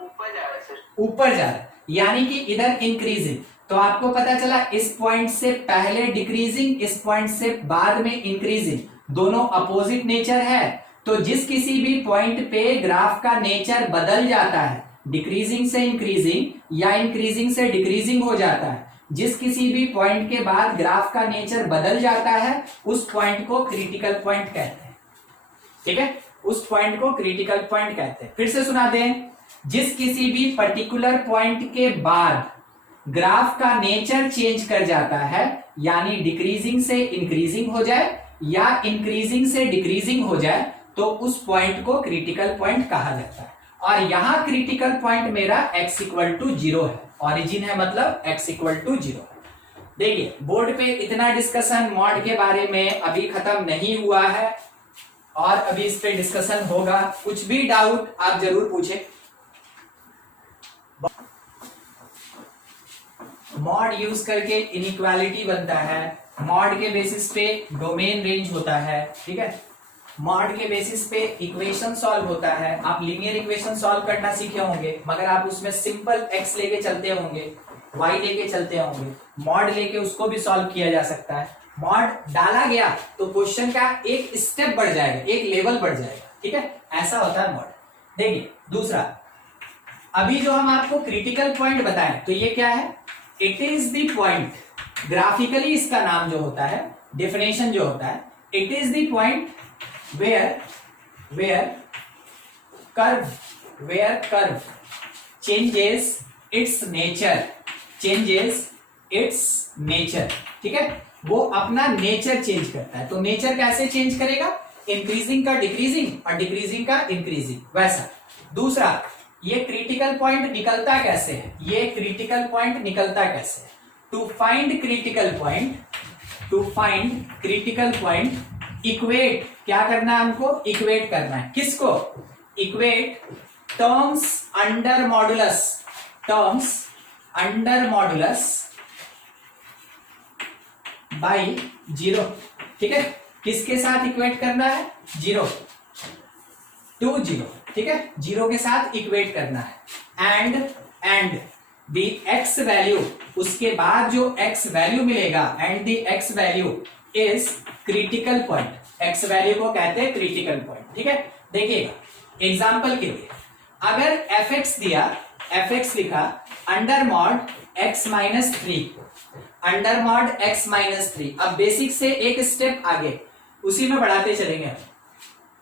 ऊपर जा रहे हैं सर। ऊपर जा रहे हैं, यानी कि इधर इंक्रीजिंग। तो आपको पता चला इस पॉइंट से पहले डिक्रीजिंग, इस पॉइंट से बाद में इंक्रीजिंग, दोनों अपोजिट नेचर है। तो जिस किसी भी पॉइंट पे ग्राफ का नेचर बदल जाता है, डिक्रीजिंग से इंक्रीजिंग या इंक्रीजिंग से डिक्रीजिंग हो जाता है, जिस किसी भी पॉइंट के बाद ग्राफ का नेचर बदल जाता है, उस पॉइंट को क्रिटिकल पॉइंट कहते हैं, ठीक है, उस पॉइंट को क्रिटिकल पॉइंट कहते हैं। फिर से सुना दें, जिस किसी भी पर्टिकुलर पॉइंट के बाद ग्राफ का नेचर चेंज कर जाता है, यानी डिक्रीजिंग से इंक्रीजिंग हो जाए या इंक्रीजिंग से डिक्रीजिंग हो जाए, तो उस पॉइंट को क्रिटिकल पॉइंट कहा जाता है। और यहां क्रिटिकल पॉइंट मेरा x इक्वल टू 0 है, ऑरिजिन है, मतलब x इक्वल टू 0 है। देखिए, बोर्ड पे इतना डिस्कशन मॉड के बारे में अभी खत्म नहीं हुआ है और अभी इस पे डिस्कशन होगा। कुछ भी डाउट आप जरूर पूछें। मॉड यूज करके इनइक्वालिटी बनता है, मॉड के बेसिस पे डोमेन रेंज होता है, ठीक है, मॉड के बेसिस पे इक्वेशन सॉल्व होता है। आप लीनियर इक्वेशन सॉल्व करना सीखे होंगे, मगर आप उसमें सिंपल x लेके चलते होंगे, y लेके चलते होंगे, मॉड लेके उसको भी सॉल्व किया जा सकता है। मॉड डाला गया तो क्वेश्चन का एक स्टेप बढ़ जाएगा, एक लेवल बढ़ जाएगा, ठीक है, ऐसा होता है मॉड। देखिए दूसरा, अभी जो हम आपको क्रिटिकल पॉइंट बताएं तो ये क्या है? It is the point, graphically इसका नाम जो होता है, डेफिनेशन जो होता है, it is the point where curve changes its nature, ठीक है, वो अपना नेचर चेंज करता है। तो नेचर कैसे चेंज करेगा? इंक्रीजिंग का डिक्रीजिंग और डिक्रीजिंग का इंक्रीजिंग, वैसा। दूसरा, ये क्रिटिकल पॉइंट निकलता कैसे है? ये क्रिटिकल पॉइंट निकलता कैसे है? To find critical point equate, क्या करना है हमको? इक्वेट करना है। किसको? Equate terms under modulus by 0। ठीक है, किसके साथ इक्वेट करना है? 0 to 0। ठीक है, 0 के साथ इक्वेट करना है। एंड द एक्स वैल्यू, उसके बाद जो एक्स वैल्यू मिलेगा, and the x value is critical point. X value को कहते हैं क्रिटिकल पॉइंट। ठीक है, देखिएगा एग्जांपल के लिए, अगर fx दिया, fx लिखा under mod x minus 3, under mod x minus 3। अब बेसिक से एक स्टेप आगे उसी में बढ़ाते चलेंगे।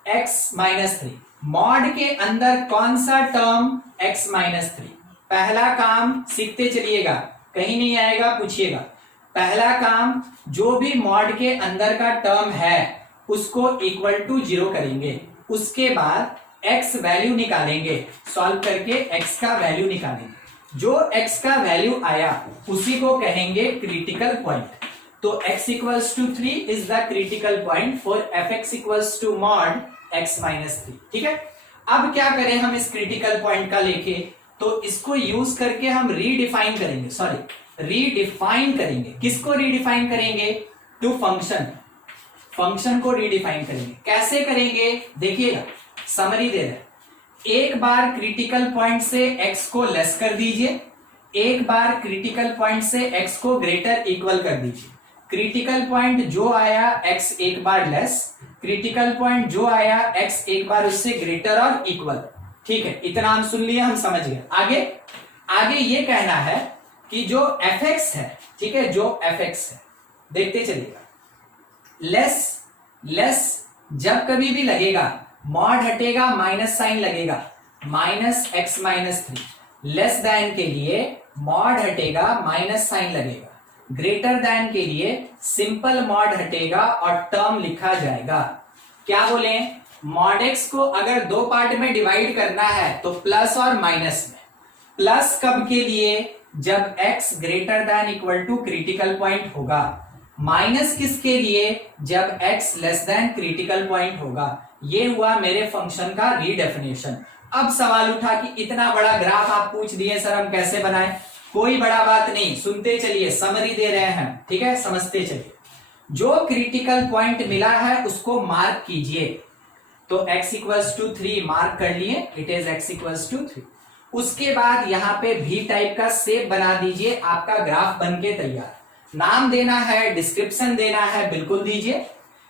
x माइनस 3 मॉड के अंदर कौन सा टर्म x माइनस 3? पहला काम सीखते चलिएगा, कहीं नहीं आएगा पूछिएगा। पहला काम, जो भी मॉड के अंदर का टर्म है उसको इक्वल टू 0 करेंगे, उसके बाद x वैल्यू निकालेंगे, सॉल्व करके x का वैल्यू निकालेंगे। जो x का वैल्यू आया उसी को कहेंगे क्रिटिकल पॉइंट। तो x equals to 3 is the critical point for fx equals to mod x minus 3। ठीक है, अब क्या करें हम इस क्रिटिकल पॉइंट का लेके, तो इसको यूज करके हम रीडिफाइन करेंगे। किसको रीडिफाइन करेंगे? टू फंक्शन को रीडिफाइन करेंगे। कैसे करेंगे देखिएगा, समरी दे रहे। एक बार क्रिटिकल पॉइंट से x को लेस कर दीजिए, एक बार क्रिटिकल पॉइंट से x को ग्रेटर इक्वल कर दीजिए। क्रिटिकल पॉइंट जो आया x एक बार लेस, क्रिटिकल पॉइंट जो आया x एक बार उससे ग्रेटर और इक्वल। ठीक है, इतना हम सुन लिए, हम समझ गए। आगे ये कहना है कि जो fx है, ठीक है, जो fx है, देखते चलिएगा, लेस जब कभी भी लगेगा, मॉड हटेगा माइनस साइन लगेगा, minus x minus 3। Less than के लिए मॉड हटेगा माइनस साइन लगेगा, ग्रेटर देन के लिए सिंपल मॉड हटेगा और टर्म लिखा जाएगा। क्या बोले? मॉड x को अगर दो पार्ट में डिवाइड करना है तो प्लस और माइनस में। प्लस कब के लिए? जब x greater than equal to critical point होगा। माइनस किसके लिए? जब x less than critical point होगा। ये हुआ मेरे फंक्शन का रीडेफिनेशन। अब सवाल उठा कि इतना बड़ा ग्राफ आप पूछ दिए सर, हम कैसे बनाएं? कोई बड़ा बात नहीं, सुनते चलिए, समरी दे रहे हैं। ठीक है, समझते चलिए। जो क्रिटिकल पॉइंट मिला है उसको मार्क कीजिए। तो x इक्वल्स टू 3 मार्क कर लिए, it is x equals to 3। उसके बाद यहाँ पे भी टाइप का शेप बना दीजिए, आपका ग्राफ बनके तैयार। नाम देना है, डिस्क्रिप्शन देना है, बिल्कुल दीजिए।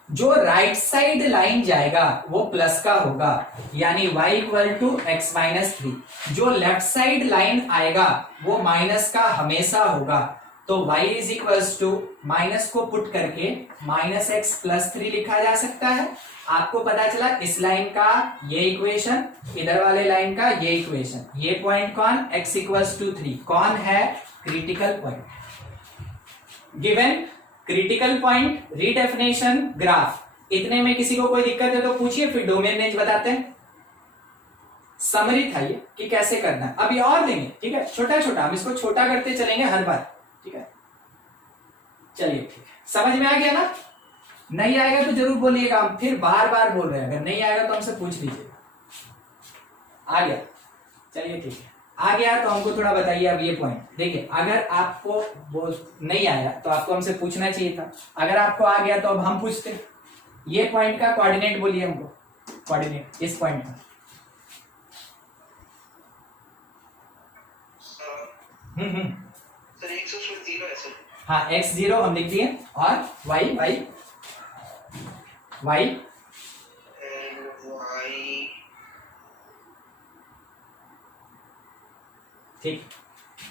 जो राइट साइड लाइन जाएगा वो प्लस का होगा, यानी y equal to x minus 3। जो लेफ्ट साइड लाइन आएगा वो माइनस का हमेशा होगा। तो y is equals to, minus को पुट करके माइनस एक्स प्लस 3 लिखा जा सकता है। आपको पता चला इस लाइन का ये इक्वेशन, इधर वाले लाइन का ये इक्वेशन। ये पॉइंट कौन? x इक्वल्स टू 3 कौन है? Critical point. Given critical point, redefinition, graph. इतने में किसी को कोई दिक्कत है तो पूछिए, फिर डोमेन रेंज बताते हैं। समरी था ये कि कैसे करना है। अभी और देंगे, ठीक है, छोटा छोटा, हम इसको छोटा करते चलेंगे हर बार। ठीक है, चलिए ठीक है, समझ में आ गया ना? नहीं आएगा तो जरूर बोलिएगा, हम फिर बार बार बोल रहे हैं। अगर नहीं आएगा तो हमसे पूछ लीजिएगा। आ गया? चलिए ठीक है, आ गया तो हमको थोड़ा बताइए। अब ये पॉइंट देखिए, अगर आपको वो नहीं आया तो आपको हमसे पूछना चाहिए था। अगर आपको आ गया तो अब हम पूछते। ये पॉइंट का कोऑर्डिनेट बोलिए हमको, कोऑर्डिनेट इस पॉइंट का। सर x उसमें 0 है सर। हाँ, x 0 हम लिख दिए, और y ठीक।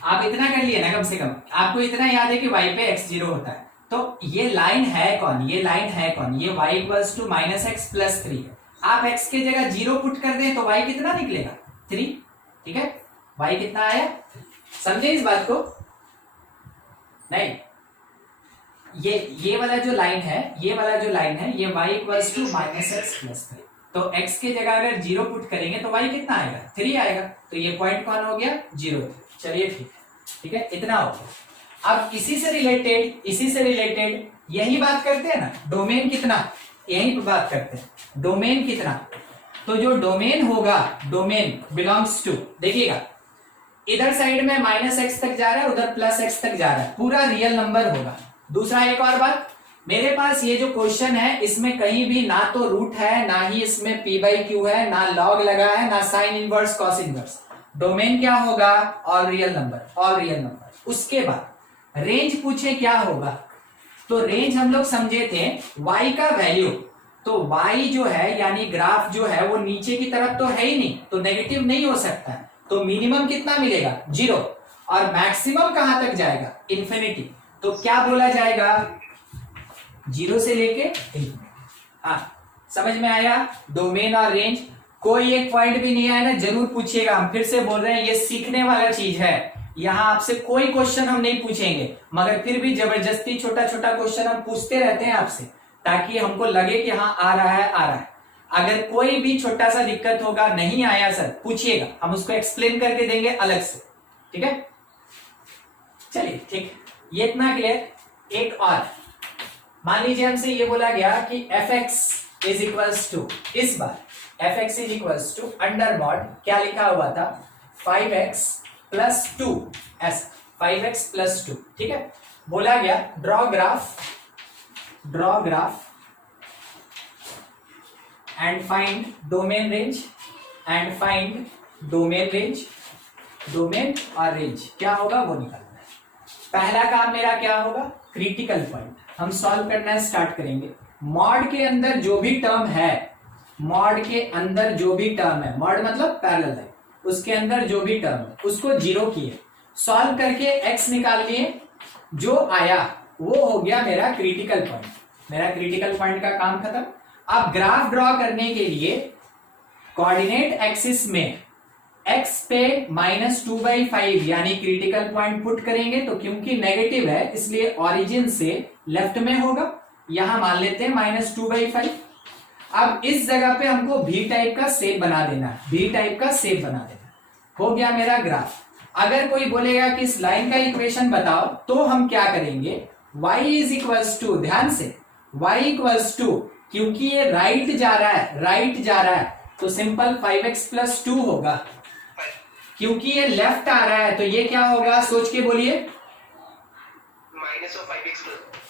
आप इतना कर लिए ना, कम से कम आपको इतना याद है कि y पे x 0 होता है। तो ये लाइन है कौन? ये लाइन है कौन? ये y equals to minus x plus 3 है। आप x की जगह 0 पुट कर दें तो y कितना निकलेगा? 3। ठीक है, y कितना आया? समझे इस बात को? नहीं, ये वाला जो लाइन है, ये वाला जो लाइन है, ये y equals to minus x plus 3। तो x की जगह अगर 0 पुट करेंगे तो y कितना आएगा? 3 आएगा। तो ये पॉइंट कौन हो गया? 0। चलिए ठीक है, ठीक है, इतना हो गया। अब इसी से रिलेटेड यही बात करते हैं ना, डोमेन कितना, यही पे बात करते हैं। डोमेन कितना? तो जो डोमेन होगा, डोमेन बिलोंग्स टू, देखिएगा इधर साइड में -x तक जा रहा है, उधर +x तक जा रहा है, पूरा रियल नंबर होगा। दूसरा एक और बात, मेरे पास ये जो क्वेश्चन है इसमें कहीं भी ना तो रूट है, ना ही इसमें p/q है, ना लॉग लगा है, ना sine inverse cos inverse. Domain क्या होगा? All real number, all real number. उसके बाद रेंज पूछे क्या होगा, तो रेंज हम लोग समझे थे y का वैल्यू, तो y जो है यानी ग्राफ जो है वो नीचे की तरफ तो है ही नहीं, तो नेगेटिव नहीं हो सकता है, तो मिनिमम कितना मिलेगा? 0, और मैक्सिमम कहां तक जाएगा? इन्फिनिटी। तो क्या बोला जाएगा? 0 से लेके इन्फिनिटी। हाँ, समझ में आया? डोमेन और रेंज, कोई एक पॉइंट भी नहीं आया ना जरूर पूछिएगा। हम फिर से बोल रहे हैं ये सीखने वाला चीज है, यहां आपसे कोई क्वेश्चन हम नहीं पूछेंगे, मगर फिर भी जबरदस्ती छोटा छोटा क्वेश्चन हम पूछते रहते हैं आपसे, ताकि हमको लगे कि हाँ आ रहा है, आ रहा है। अगर कोई भी छोटा सा दिक्कत होगा, नहीं आया सर, पूछिएगा, हम उसको एक्सप्लेन करके देंगे अलग से, ठीक है? चलिए ठीक, ये इतना क्लियर। एक और, मान लीजिए हमसे ये बोला गया कि fx इज इक्वल्स टू, इस बार fx is equals to under mod, क्या लिखा हुआ था? 5x प्लस 2, ऐसा 5x प्लस 2, ठीक है? बोला गया draw graph and find domain range, and find domain range, domain और रेंज क्या होगा वो निकालना है। पहला काम मेरा क्या होगा? क्रिटिकल पॉइंट हम सॉल्व करना स्टार्ट करेंगे। मॉड के अंदर जो भी टर्म है, मॉड के अंदर जो भी टर्म है, मॉड मतलब पैरेलल है, उसके अंदर जो भी टर्म है उसको 0 किए, सॉल्व करके x निकाल लिए, जो आया वो हो गया मेरा क्रिटिकल पॉइंट। मेरा क्रिटिकल पॉइंट का काम खत्म। अब ग्राफ ड्रॉ करने के लिए कोऑर्डिनेट एक्सिस में x पे -2/5 यानी क्रिटिकल पॉइंट पुट करेंगे, तो क्योंकि नेगेटिव है इसलिए ओरिजिन से लेफ्ट में होगा, यहां मान लेते हैं -2/5। अब इस जगह पे हमको भी टाइप का शेप बना देना है, भी टाइप का शेप बना देना। हो गया मेरा ग्राफ। अगर कोई बोलेगा कि इस लाइन का इक्वेशन बताओ, तो हम क्या करेंगे? y इज इक्वल्स टू, ध्यान से y इक्वल्स टू, क्योंकि ये राइट जा रहा है, राइट जा रहा है, तो सिंपल 5x प्लस 2 होगा। क्योंकि ये लेफ्ट आ रहा है तो ये क्या होगा? सोच के बोलिए।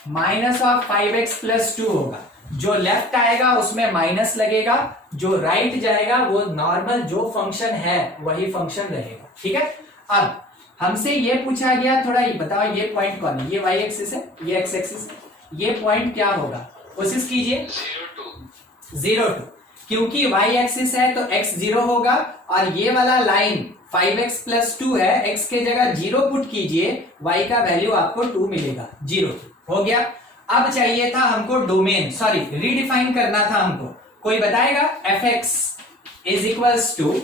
माइनस ऑफ 5x प्लस 2 होगा। जो लेफ्ट आएगा उसमें माइनस लगेगा, जो राइट जाएगा वो नॉर्मल जो फंक्शन है वही फंक्शन रहेगा, ठीक है? अब हमसे ये पूछा गया, थोड़ा ये बताओ ये पॉइंट कौन है? ये y एक्सिस है, ये x एक्सिस है, ये पॉइंट क्या होगा? कोशिश कीजिए। 0 2, क्योंकि y एक्सिस है तो x 0 होगा, और ये वाला लाइन 5x प्लस 2 है, x के जगह 0 पुट कीजिए, y का वैल्यू आपको 2 मिलेगा, 0 हो गया। अब चाहिए था हमको डोमेन, सॉरी रीडिफाइन करना था हमको। कोई बताएगा? fx इज इक्वल्स टू,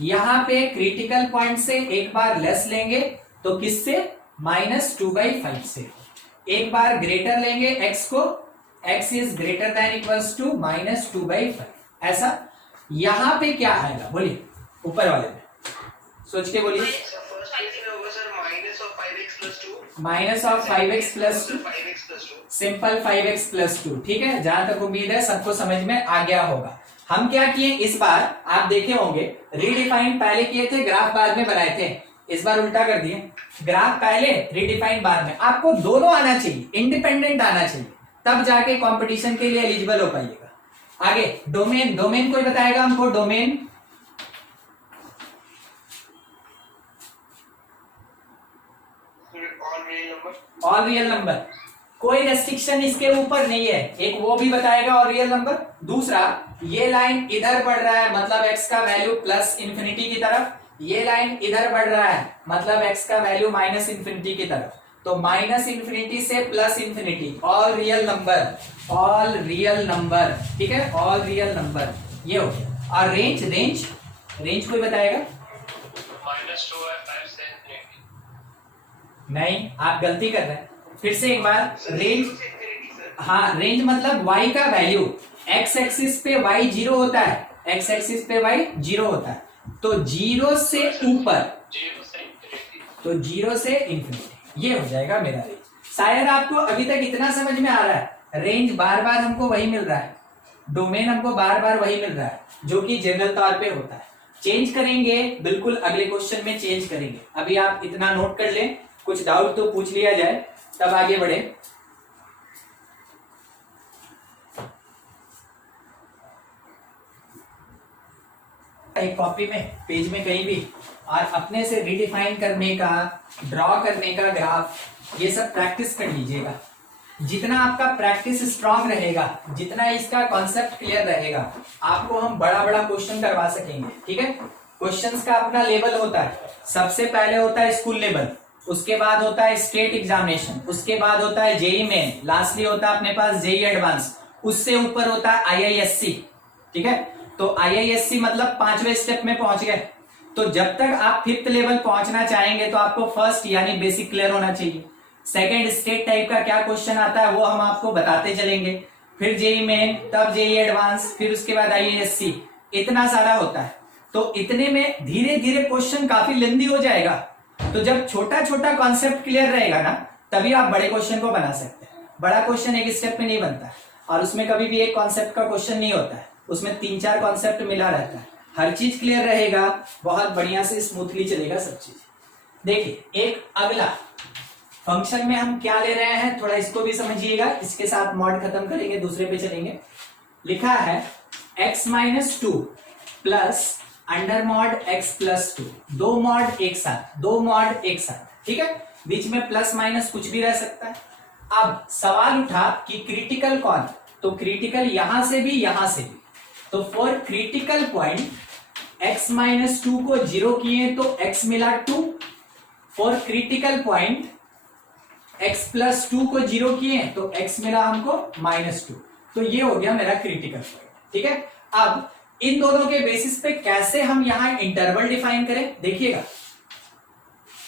यहां पे क्रिटिकल पॉइंट से एक बार लेस लेंगे तो किससे? -2/5 से। एक बार ग्रेटर लेंगे x को, x is greater than equals to -2/5, ऐसा। यहां पे क्या आएगा बोलिए? ऊपर वाले में सोच के बोलिए। Minus of 5x plus 2, simple 5x plus 2, ठीक है? जहां तक उम्मीद है सबको समझ में आ गया होगा। हम क्या किए इस बार, आप देखे होंगे, रीडिफाइन पहले किए थे, ग्राफ बाद में बनाए थे, इस बार उल्टा कर दिए, ग्राफ पहले रीडिफाइन बाद में। आपको दोनों आना चाहिए, इंडिपेंडेंट आना चाहिए, तब जाके कंपटीशन के लिए एलिजिबल हो पाइएगा। आगे डोमेन, डोमेन कोई बताएगा हमको? डोमेन ऑल रियल नंबर, कोई रेस्ट्रिक्शन इसके ऊपर नहीं है, एक वो भी बताएगा ऑल रियल नंबर। दूसरा, ये लाइन इधर बढ़ रहा है मतलब x का वैल्यू प्लस इंफिनिटी की तरफ, ये लाइन इधर बढ़ रहा है मतलब x का वैल्यू माइनस इंफिनिटी की तरफ, तो माइनस इंफिनिटी से plus infinity, all real number, all real number, ठीक है? ऑल रियल नंबर, ये हो गया। और रेंज, रेंज, रेंज कोई बताएगा? नहीं, आप गलती कर रहे हैं, फिर से एक बार। रेंज, हाँ, रेंज मतलब y का वैल्यू, x एक्सिस पे y 0 होता है, x एक्सिस पे y 0 होता है, तो 0 से ऊपर, तो 0 से इंफिनिटी, ये हो जाएगा मेरा रेंज। शायद आपको अभी तक इतना समझ में आ रहा है, रेंज बार बार हमको वही मिल रहा है, डोमेन हमको बार बार वही मिल रहा है जो कि जनरल तौर पे होता है। चेंज करेंगे, बिल्कुल अगले क्वेश्चन में चेंज करेंगे। अभी आप इतना नोट कर लें, कुछ डाउट तो पूछ लिया जाए तब आगे बढ़े। एक कॉपी में, पेज में कहीं भी, और अपने से रिडिफाइन करने का, ड्रॉ करने का ग्राफ, ये सब प्रैक्टिस कर लीजिएगा। जितना आपका प्रैक्टिस स्ट्रांग रहेगा, जितना इसका कॉन्सेप्ट क्लियर रहेगा, आपको हम बड़ा बड़ा क्वेश्चन करवा सकेंगे। ठीक है, क्वेश्चंस का अपना लेवल होता है। सबसे पहले होता है स्कूल लेवल, उसके बाद होता है स्टेट एग्जामिनेशन, उसके बाद होता है जेई मेन, लास्टली होता है अपने पास जेई एडवांस, उससे ऊपर होता है आईआईएससी। ठीक है, तो आईआईएससी मतलब 5वें स्टेप में पहुंच गए। तो जब तक आप 5th लेवल पहुंचना चाहेंगे तो आपको फर्स्ट यानी बेसिक क्लियर होना चाहिए। सेकंड स्टेट टाइप का क्या क्वेश्चन आता है वो हम आपको बताते चलेंगे, फिर जेई मेन, तब जेई एडवांस, फिर उसके बाद आईआईएससी, इतना सारा होता है। तो इतने में धीरे धीरे क्वेश्चन काफी लेंदी हो जाएगा। तो जब छोटा छोटा कॉन्सेप्ट क्लियर रहेगा ना, तभी आप बड़े क्वेश्चन को बना सकते हैं। बड़ा क्वेश्चन एक स्टेप में नहीं बनता है, और उसमें कभी भी एक कॉन्सेप्ट का क्वेश्चन नहीं होता है, उसमें 3-4 कॉन्सेप्ट मिला रहता है। हर चीज क्लियर रहेगा, बहुत बढ़िया से स्मूथली चलेगा सब चीज। देखिए, एक अगला फंक्शन में हम क्या ले रहे हैं, थोड़ा इसको भी समझिएगा, इसके साथ मॉड खत्म करेंगे, दूसरे पे चलेंगे। लिखा है x-2 plus under mod x plus 2, दो मॉड एक साथ, दो मॉड एक साथ। ठीक है, बीच में प्लस माइनस कुछ भी रह सकता है। अब सवाल उठा कि क्रिटिकल कौन, तो क्रिटिकल यहां से भी यहां से भी। तो फॉर क्रिटिकल पॉइंट x-2 को 0 किए तो x मिला 2, for critical point x plus 2 को 0 किए तो x मिला हमको -2। तो ये हो गया मेरा क्रिटिकल पॉइंट। ठीक है, अब इन दोनों के बेसिस पे कैसे हम यहां इंटरवल डिफाइन करें, देखिएगा।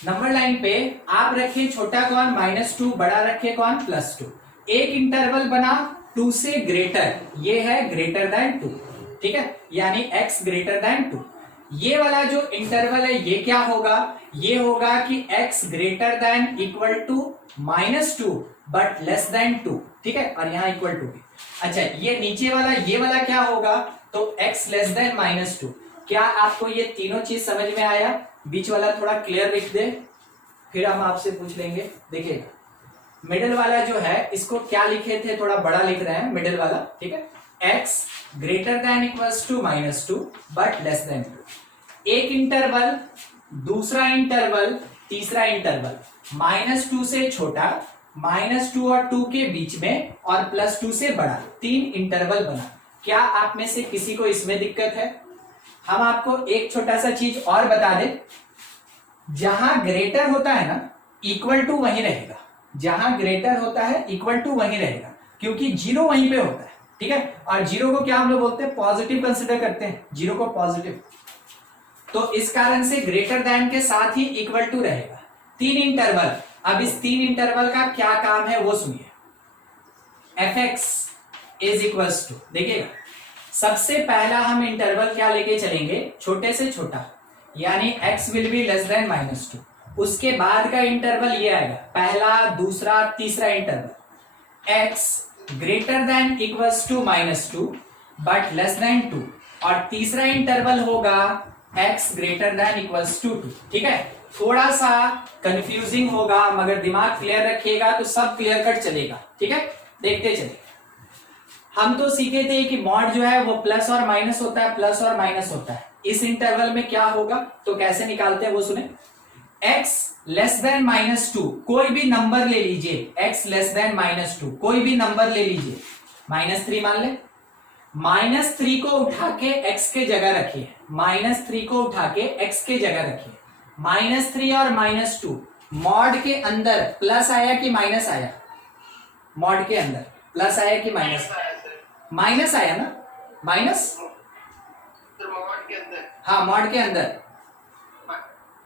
नंबर लाइन पे आप रखिए छोटा कौन -2, बड़ा रखिए कौन +2। एक इंटरवल बना 2 से ग्रेटर, ये है ग्रेटर देन 2। ठीक है, यानी x ग्रेटर देन 2। ये वाला जो इंटरवल है ये क्या होगा, ये होगा कि x greater than equal to -2 but less than 2। ठीक है, और यहां इक्वल टू भी। अच्छा, ये नीचे वाला, ये वाला क्या होगा, तो x लेस देन -2। क्या आपको ये तीनों चीज समझ में आया? बीच वाला थोड़ा क्लियर लिख दे, फिर हम आपसे पूछ लेंगे। देखिएगा, मिडिल वाला जो है इसको क्या लिखे थे, थोड़ा बड़ा लिख रहे हैं मिडिल वाला। ठीक है, x greater than equals to -2 but less than 2। एक इंटरवल, दूसरा इंटरवल, तीसरा इंटरवल, -2 से छोटा, -2 और 2 के बीच में, और +2 से बड़ा, 3 इंटरवल बना। क्या आप में से किसी को इसमें दिक्कत है? हम आपको एक छोटा सा चीज और बता दें, जहां ग्रेटर होता है ना, इक्वल टू वहीं रहेगा। जहां ग्रेटर होता है इक्वल टू वहीं रहेगा, क्योंकि 0 वहीं पे होता है। ठीक है, और 0 को क्या हम लोग बोलते हैं, पॉजिटिव कंसिडर करते हैं 0 को पॉजिटिव। तो इस कारण से ग्रेटर देन के साथ ही इक्वल टू रहेगा। 3 इंटरवल, अब इस 3 इंटरवल का क्या काम है वो सुनिए। fx इज इक्वल्स टू, देखिएगा, सबसे पहला हम इंटरवल क्या लेके चलेंगे, छोटे से छोटा, यानी x will be less than -2। उसके बाद का इंटरवल ये आएगा, पहला, दूसरा, तीसरा interval, x greater than equals to -2 but less than 2, और तीसरा इंटरवल होगा x greater than equals to 2। ठीक है, थोड़ा सा कंफ्यूजिंग होगा, मगर दिमाग क्लियर रखिएगा तो सब क्लियर कट चलेगा। ठीक है, देखते चलिए। हम तो सीखे थे कि मॉड जो है वो प्लस और माइनस होता है, प्लस और माइनस होता है। इस इंटरवल में क्या होगा, तो कैसे निकालते हैं वो सुने। x लेस देन -2, कोई भी नंबर ले लीजिए, x लेस देन -2 कोई भी नंबर ले लीजिए, -3 मान ले। -3 को उठा के x के जगह रखिए, -3 को उठा के x के जगह रखिए। -3 और -2 मॉड के अंदर प्लस आया कि माइनस आया, मॉड के अंदर प्लस आया कि माइनस, माइनस आया ना, माइनस, मॉड के अंदर, हाँ मॉड के अंदर,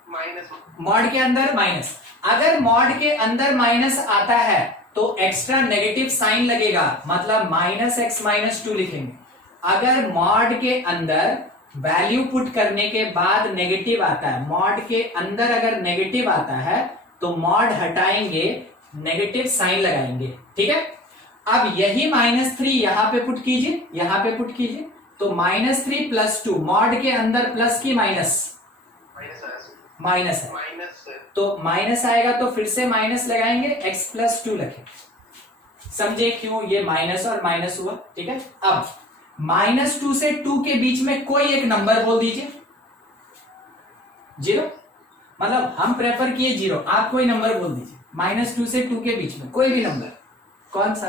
माइनस, मॉड के अंदर माइनस। अगर मॉड के अंदर माइनस आता है तो एक्स्ट्रा नेगेटिव साइन लगेगा, मतलब -x-2 लिखेंगे। अगर मॉड के अंदर वैल्यू पुट करने के बाद नेगेटिव आता है, मॉड के अंदर अगर नेगेटिव आता है तो मॉड हटाएंगे, नेगेटिव साइन लगाएंगे। ठीक है, अब यही -3 यहां पे पुट कीजिए, यहां पे पुट कीजिए, तो -3 + 2 मॉड के अंदर प्लस की माइनस, माइनस है, माइनस तो माइनस आएगा तो फिर से माइनस लगाएंगे, x + 2 लिखें। समझे क्यों ये माइनस और माइनस हुआ? ठीक है। अब -2 से 2 के बीच में कोई एक नंबर बोल दीजिए। 0, मतलब हम प्रेफर किए 0, आप कोई नंबर बोल दीजिए। -2 से 2 के बीच में कोई भी नंबर, कौन सा?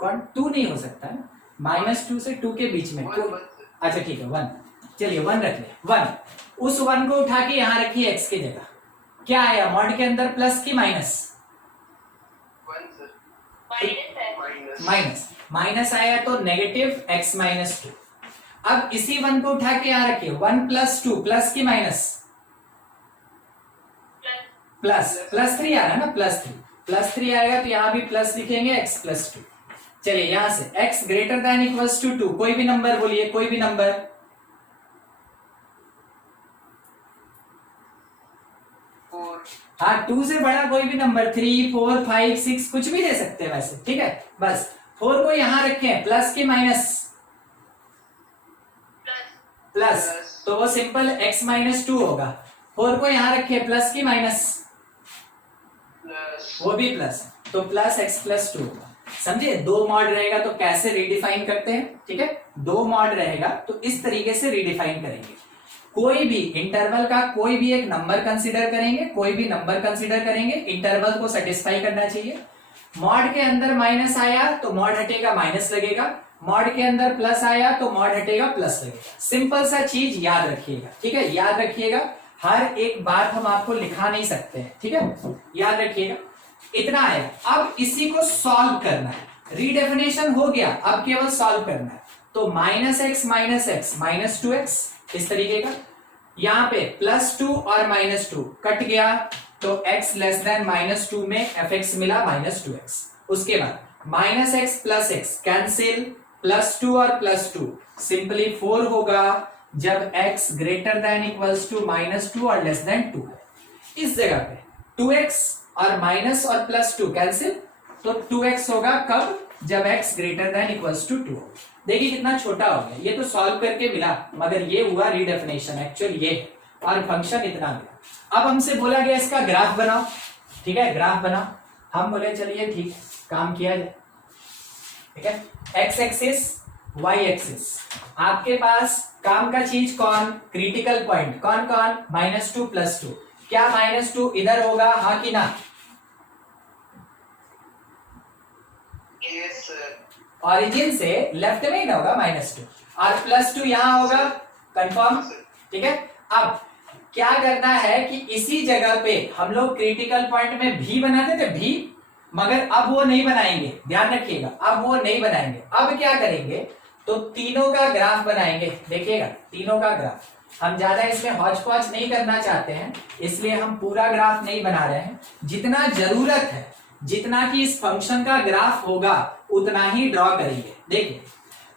कौन? 2 नहीं हो सकता है ना, -2 से 2 के बीच में कोई। अच्छा ठीक है 1, चलिए 1 रख लिया। 1, उस 1 को उठा के यहां रखिए x की जगह। क्या आया मॉड के अंदर, प्लस की माइनस? माइनस, माइनस आया तो नेगेटिव x - 2। अब इसी 1 को उठा के यहां रखिए, 1 + 2 प्लस की माइनस, प्लस, +3 आ रहा है ना, +3 आएगा तो यहां भी प्लस लिखेंगे, x + 2। चलिए यहां से x > 2, कोई भी नंबर बोलिए, कोई भी नंबर। हाँ 2 से बड़ा कोई भी नंबर, 3, 4, 5, 6 कुछ भी दे सकते हैं वैसे। ठीक है, बस 4 को यहां रखें, प्लस की माइनस, प्लस, तो वो सिंपल x - 2 होगा। 4 को यहां रखें, प्लस की माइनस, वो भी प्लस, तो प्लस x + 2 होगा। समझे? 2 मॉड रहेगा तो कैसे रीडिफाइन करते हैं? ठीक है, 2 मॉड रहेगा तो इस तरीके से रीडिफाइन करेंगे। कोई भी इंटरवल का कोई भी एक नंबर कंसीडर करेंगे, कोई भी नंबर कंसीडर करेंगे, इंटरवल को सेटिस्फाई करना चाहिए। मॉड के अंदर माइनस आया तो मॉड हटेगा, माइनस लगेगा। मॉड के अंदर प्लस आया तो मॉड हटेगा, प्लस लगेगा। सिंपल सा चीज याद रखिएगा। ठीक है, याद रखिएगा, हर एक बात हम आपको लिखा नहीं सकते हैं। ठीक है, याद रखिएगा। इतना आया, अब इसी को सॉल्व करना है। रीडेफिनेशन हो गया, अब केवल सॉल्व करना है। तो -x - 2x इस तरीके का, यहां पे +2 और -2 कट गया तो x < -2 में fx मिला -2x। उसके बाद -x + x कैंसिल, +2 और +2 सिंपली 4 होगा जब x > -2 और <2 है। इस जगह पे 2x और माइनस और +2 कैंसिल, तो 2x होगा कब? जब x > 2 हो। देखिए कितना छोटा हो गया, ये तो सॉल्व करके मिला, मगर ये हुआ रीडेफिनेशन, एक्चुअल ये है, और फंक्शन इतना मिला। अब हमसे बोला गया इसका ग्राफ बनाओ। ठीक है, ग्राफ बनाओ। हम बोले चलिए ठीक, काम किया जाए। ठीक है, x एक्सिस, y एक्सिस, आपके पास काम का चीज कौन? क्रिटिकल पॉइंट कौन कौन? -2 +2। क्या -2 इधर होगा, हाँ कि ना? Yes sir. ऑरिजिन से लेफ्ट में ही ना होगा -2, और +2 यहां होगा, कंफर्म? ठीक है, अब क्या करना है कि इसी जगह पे हम लोग क्रिटिकल पॉइंट में भी बनाते थे, भी, मगर अब वो नहीं बनाएंगे, ध्यान रखिएगा, अब वो नहीं बनाएंगे। अब क्या करेंगे, तो तीनों का ग्राफ बनाएंगे। देखिएगा तीनों का ग्राफ, हम ज्यादा इसमें हौच पौच नहीं करना चाहते हैं, इसलिए हम पूरा ग्राफ नहीं बना रहे हैं। जितना जरूरत है, जितना कि इस फंक्शन का ग्राफ होगा उतना ही ड्रॉ करेंगे। देखिए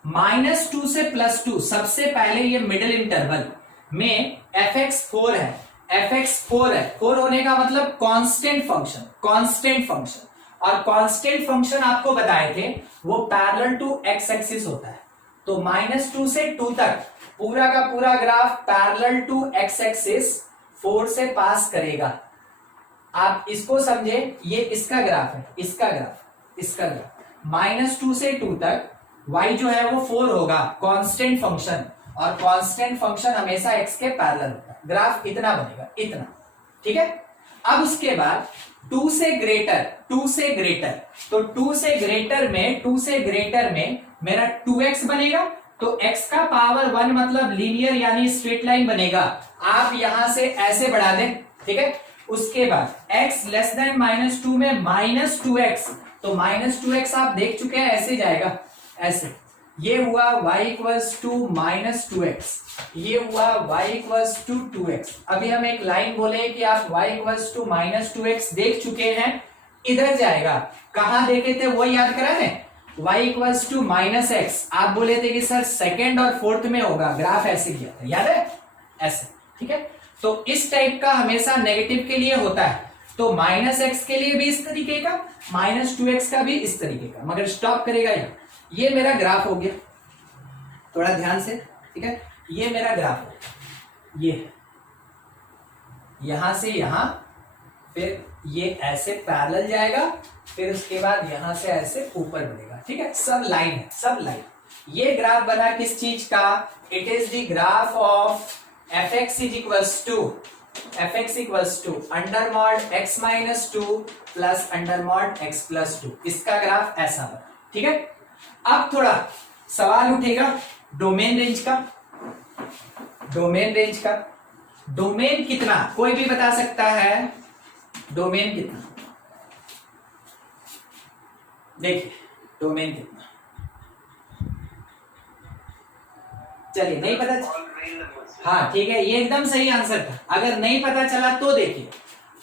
-2 से +2, सबसे पहले ये मिडिल इंटरवल में fx 4 है, fx 4 है। 4 होने का मतलब कांस्टेंट फंक्शन, कांस्टेंट फंक्शन, और कांस्टेंट फंक्शन आपको बताए थे वो पैरेलल टू x एक्सिस होता है। तो -2 से 2 तक पूरा का पूरा graph parallel to x axis 4 से पास करेगा। आप इसको समझे, ये इसका ग्राफ है, इसका ग्राफ, इसका ग्राफ। -2 से 2 तक y जो है वो 4 होगा, कांस्टेंट फंक्शन, और कांस्टेंट फंक्शन हमेशा x के पैरेलल होता है। ग्राफ इतना बनेगा, इतना। ठीक है, अब उसके बाद 2 से ग्रेटर, तो 2 से ग्रेटर में मेरा 2x बनेगा, तो x का पावर 1 मतलब लीनियर यानी स्ट्रेट लाइन बनेगा। आप यहां से ऐसे बढ़ा दें। ठीक है, उसके बाद x < -2 में -2x, तो -2x आप देख चुके हैं, ऐसे जाएगा, ऐसे। ये हुआ y = -2x, ये हुआ y = 2x। अभी हम एक लाइन बोले कि आप y = -2x देख चुके हैं, इधर जाएगा। कहां देखे थे वो याद करा है? y = -x, आप बोले थे कि सर सेकंड और फोर्थ में होगा, ग्राफ ऐसे किया था, याद है? ऐसे। ठीक है, तो इस टाइप का हमेशा नेगेटिव के लिए होता है। तो माइनस एक्स के लिए भी इस तरीके का, माइनस 2x का भी इस तरीके का, मगर स्टॉप करेगा यहाँ। ये मेरा ग्राफ हो गया, थोड़ा ध्यान से, ठीक है। ये मेरा ग्राफ हो गया, ये यहां से यहां, फिर ये ऐसे पैरेलल जाएगा, फिर उसके बाद यहां से ऐसे ऊपर बढ़ेगा, ठीक है। सब लाइन है, सब लाइन। ये ग्राफ बना किस चीज का? It is the graph of fx is equals to under mod x minus 2 plus under mod x plus 2। इसका ग्राफ ऐसा बना, ठीक है। अब थोड़ा सवाल उठेगा डोमेन रेंज का। डोमेन रेंज का, डोमेन कितना, कोई भी बता सकता है डोमेन कितना? देखिए डोमेन कितना, चलिए नहीं पता, हाँ ठीक है, ये एकदम सही आंसर था। अगर नहीं पता चला तो देखिए,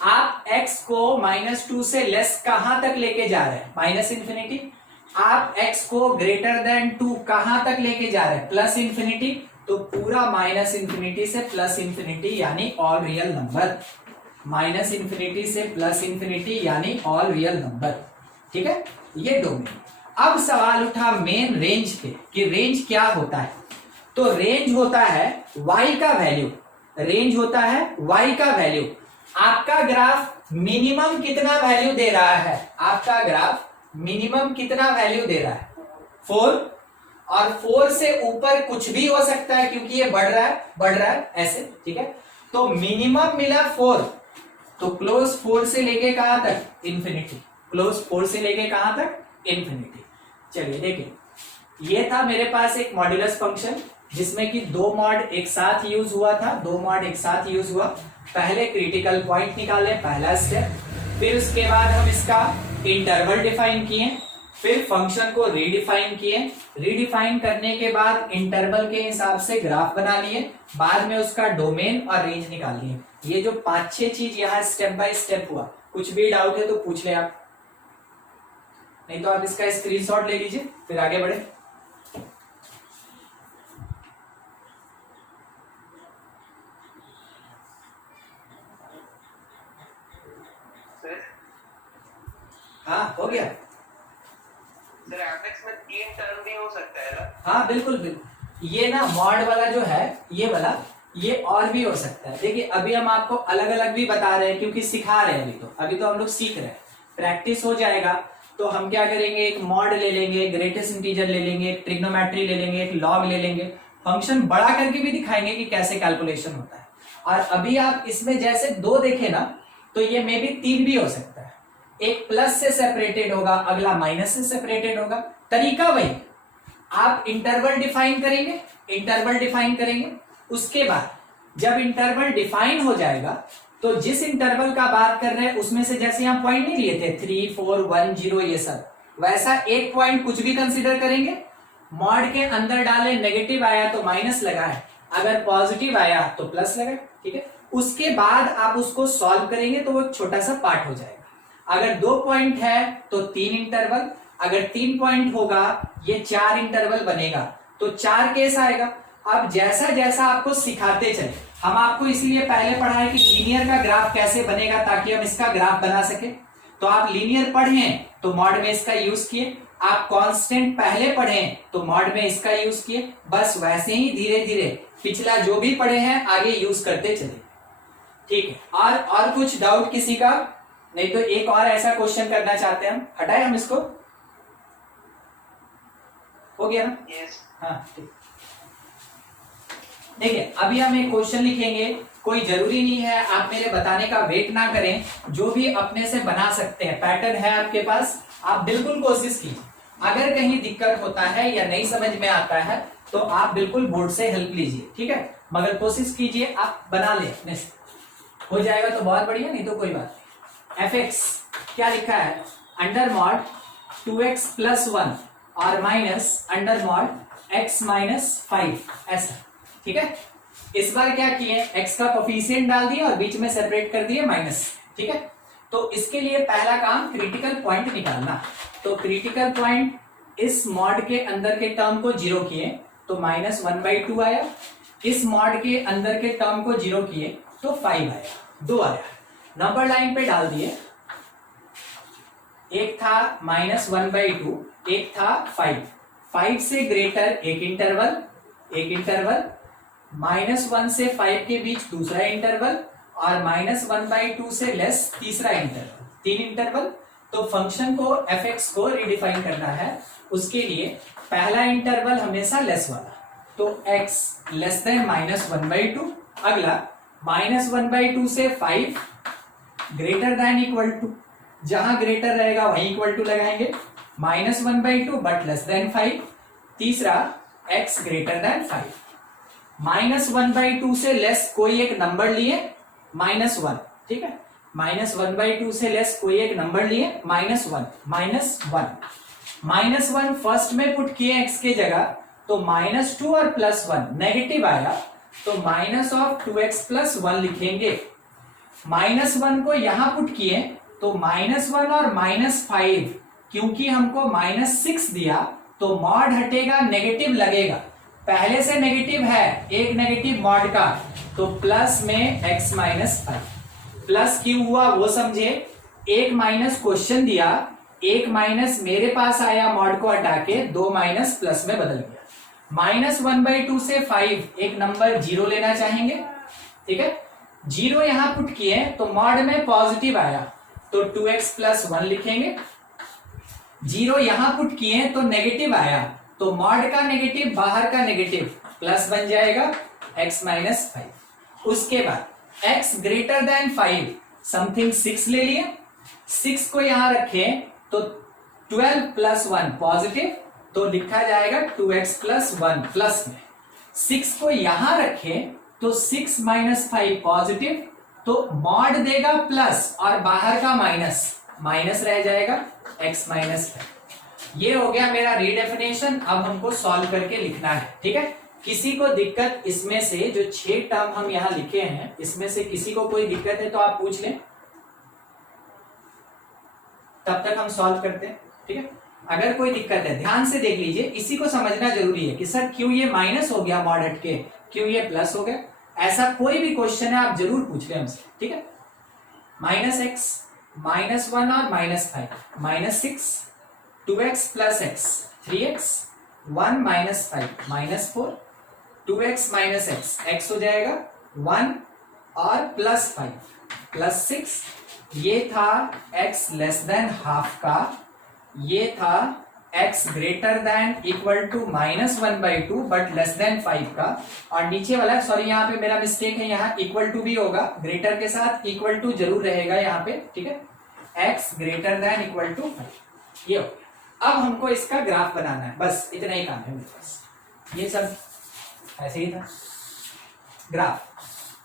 आप x को -2 से लेस कहां तक लेके जा रहे हैं? Minus infinity. आप x को ग्रेटर देन 2 कहां तक लेके जा रहे हैं? Plus infinity. तो पूरा माइनस इंफिनिटी से प्लस इंफिनिटी यानी all real number, minus infinity से प्लस इंफिनिटी यानी ऑल रियल नंबर, ठीक है। ये डोमेन। अब सवाल उठा मेन रेंज पे कि रेंज क्या होता है। तो रेंज होता है y का वैल्यू, रेंज होता है y का वैल्यू। आपका ग्राफ मिनिमम कितना वैल्यू दे रहा है? आपका ग्राफ मिनिमम कितना वैल्यू दे रहा है? 4, और 4 से ऊपर कुछ भी हो सकता है क्योंकि ये बढ़ रहा है ऐसे, ठीक है। तो मिनिमम मिला 4, तो क्लोज 4 से लेके कहां तक? इंफिनिटी। क्लोज 4 से लेके कहां तक? इंफिनिटी। चलिए देखिए, ये था मेरे पास एक मॉड्यूलस फंक्शन जिसमें कि 2 मॉड एक साथ यूज हुआ था, 2 मॉड एक साथ यूज हुआ। पहले क्रिटिकल पॉइंट निकाले, पहला स्टेप, फिर उसके बाद हम इसका इंटरवल डिफाइन किए, फिर फंक्शन को रीडिफाइन किए, रीडिफाइन करने के बाद इंटरवल के हिसाब से ग्राफ बना लिए, बाद में उसका डोमेन और रेंज निकाल लिए। ये जो 5-6 चीज यहाँ स्टेप बाय स्टेप हुआ, कुछ भी डाउट है तो पूछ ले आप, नहीं तो आप इसका स्क्रीनशॉट ले लीजिए, फिर आगे बढ़े। हाँ हो गया सर। एपेक्स में 3 टर्म भी हो सकता है ना? हाँ बिल्कुल बिल्कुल। ये ना मॉड वाला जो है, ये वाला, ये और भी हो सकता है। देखिए अभी हम आपको अलग अलग भी बता रहे हैं क्योंकि सिखा रहे हैं, अभी तो हम लोग सीख रहे हैं। प्रैक्टिस हो जाएगा तो हम क्या करेंगे, एक मॉड ले लेंगे, ग्रेटेस्ट इंटीजर ले लेंगे, एक ट्रिग्नोमेट्री ले लेंगे, एक लॉग ले लेंगे, फंक्शन बड़ा करके भी दिखाएंगे कि कैसे कैलकुलेशन होता है। और अभी आप इसमें जैसे 2 देखे ना, तो ये मे भी 3 भी हो सकता है। एक प्लस से सेपरेटेड होगा, अगला माइनस से सेपरेटेड होगा, तरीका वही। आप इंटरवल डिफाइन करेंगे, इंटरवल डिफाइन करेंगे, उसके बाद जब इंटरवल डिफाइन हो जाएगा तो जिस इंटरवल का बात कर रहे हैं उसमें से जैसे यहाँ पॉइंट नहीं लिए थे 3, 4, 1, 0 ये सब, वैसा एक पॉइंट कुछ भी कंसीडर करेंगे, मॉड के अंदर डाले, नेगेटिव आया तो माइनस लगाए, अगर पॉजिटिव आया तो प्लस लगाए, ठीक है। उसके बाद आप उसको सॉल्व करेंगे तो वो छोटा सा पार्ट हो जाएगा। अगर 2 पॉइंट है तो 3 इंटरवल, अगर 3 पॉइंट होगा ये 4 इंटरवल बनेगा, तो 4 केस आएगा। अब जैसा जैसा आपको सिखाते चले, हम आपको इसलिए पहले पढ़ाए कि लीनियर का ग्राफ कैसे बनेगा ताकि हम इसका ग्राफ बना सके। तो आप लीनियर पढ़े तो मॉड में इसका यूज किए, आप कांस्टेंट पहले पढ़े तो मॉड में इसका यूज किए, बस वैसे ही धीरे धीरे पिछला जो भी पढ़े हैं आगे यूज करते चले, ठीक है। और कुछ डाउट किसी का? नहीं तो एक और ऐसा क्वेश्चन करना चाहते हैं हम, हटाए हम इसको, हो गया ना? यस। हाँ ठीक। देखिए अभी हम एक क्वेश्चन लिखेंगे, कोई जरूरी नहीं है आप मेरे बताने का वेट ना करें, जो भी अपने से बना सकते हैं, पैटर्न है आपके पास, आप बिल्कुल कोशिश कीजिए। अगर कहीं दिक्कत होता है या नहीं समझ में आता है तो आप बिल्कुल बोर्ड से हेल्प लीजिए, ठीक है। मगर कोशिश कीजिए आप बना ले, हो जाएगा तो बहुत बढ़िया, नहीं तो कोई बात नहीं। fx क्या लिखा है? अंडर मॉड 2x प्लस 1 और minus under mod x minus 5, ऐसा, ठीक है। इस बार क्या किए, x का कोफिशिएंट डाल दिए और बीच में सेपरेट कर दिए माइनस, ठीक है। तो इसके लिए पहला काम क्रिटिकल पॉइंट निकालना। तो क्रिटिकल पॉइंट इस मॉड के अंदर के टर्म को 0 किए तो -1/2 आया, इस मॉड के अंदर के टर्म को 0 किए तो 5 आया, 2 आया। नंबर लाइन पे डाल दिए, एक था -1/2, एक था 5, 5 से ग्रेटर एक इंटरवल, -1 से 5 के बीच दूसरा इंटरवल, और -1/2 से लेस तीसरा इंटरवल, 3 इंटरवल। तो फंक्शन को f(x) को रिडिफाइन करना है, उसके लिए पहला इंटरवल हमेशा लेस वाला, तो x लेस देन -1/2। अगला -1/2 से 5 ग्रेटर देन इक्वल टू, जहां ग्रेटर रहेगा वहीं इक्वल टू लगाएंगे, -1/2 बट लेस देन 5। तीसरा x ग्रेटर देन 5, -1/2 से लेस कोई एक नंबर लिए, -1, ठीक है, -1/2 से लेस कोई एक नंबर लिए, -1 फर्स्ट में पुट किए x के जगह, तो -2 और +1 नेगेटिव आया, तो -2x+1 लिखेंगे। -1 को यहां पुट किए, तो -1 और -5, क्योंकि हमको -6 दिया, तो मॉड हटेगा, नेगेटिव लगेगा, पहले से नेगेटिव है, एक नेगेटिव मॉड का, तो प्लस में x -5। प्लस क्यों हुआ वो समझे, एक माइनस क्वेश्चन दिया, एक माइनस मेरे पास आया मॉड को हटा के, 2 माइनस प्लस में बदल गया। -1/2 से 5 एक नंबर 0 लेना चाहेंगे, ठीक है, 0 यहां पुट किए तो मॉड में पॉजिटिव आया, तो 2x+1 लिखेंगे। 0 यहां पुट किए तो नेगेटिव आया, तो मॉड का नेगेटिव बाहर का नेगेटिव प्लस बन जाएगा, x -5। उसके बाद x ग्रेटर देन 5 समथिंग 6 ले लिए, 6 को यहां रखें तो 12 + 1 पॉजिटिव, तो लिखा जाएगा 2x+1 प्लस में। 6 को यहां रखें तो 6 - 5 पॉजिटिव, तो मॉड देगा प्लस और बाहर का माइनस रह जाएगा, x -5। ये हो गया मेरा रीडेफिनेशन। अब हमको सॉल्व करके लिखना है, ठीक है। किसी को दिक्कत इसमें से जो 6 टर्म हम यहां लिखे हैं, इसमें से किसी को कोई दिक्कत है तो आप पूछ लें, तब तक हम सॉल्व करते हैं, ठीक है। अगर कोई दिक्कत है ध्यान से देख लीजिए, इसी को समझना जरूरी है कि सर क्यों ये माइनस हो गया मॉड हट के, क्यों ये प्लस हो गया, ऐसा कोई भी क्वेश्चन है आप जरूर पूछ लें हमसे, ठीक है। -x, -1 और -5, -6, 2x + x, 3x, 1 - 5, -4, 2x - x, x हो जाएगा 1 और +5 +6। ये था x लेस देन हाफ का, ये था x greater than equal to -1/2 but less than 5 का, और नीचे वाला, सॉरी यहाँ पे मेरा मिस्टेक है, यहाँ इक्वल टू भी होगा, ग्रेटर के साथ इक्वल टू जरूर रहेगा यहाँ पे, ठीक है, x greater than equal to 5। ये हो गया। अब हमको इसका ग्राफ बनाना है, बस इतना ही काम है मेरे पास, ये सब ऐसे ही था।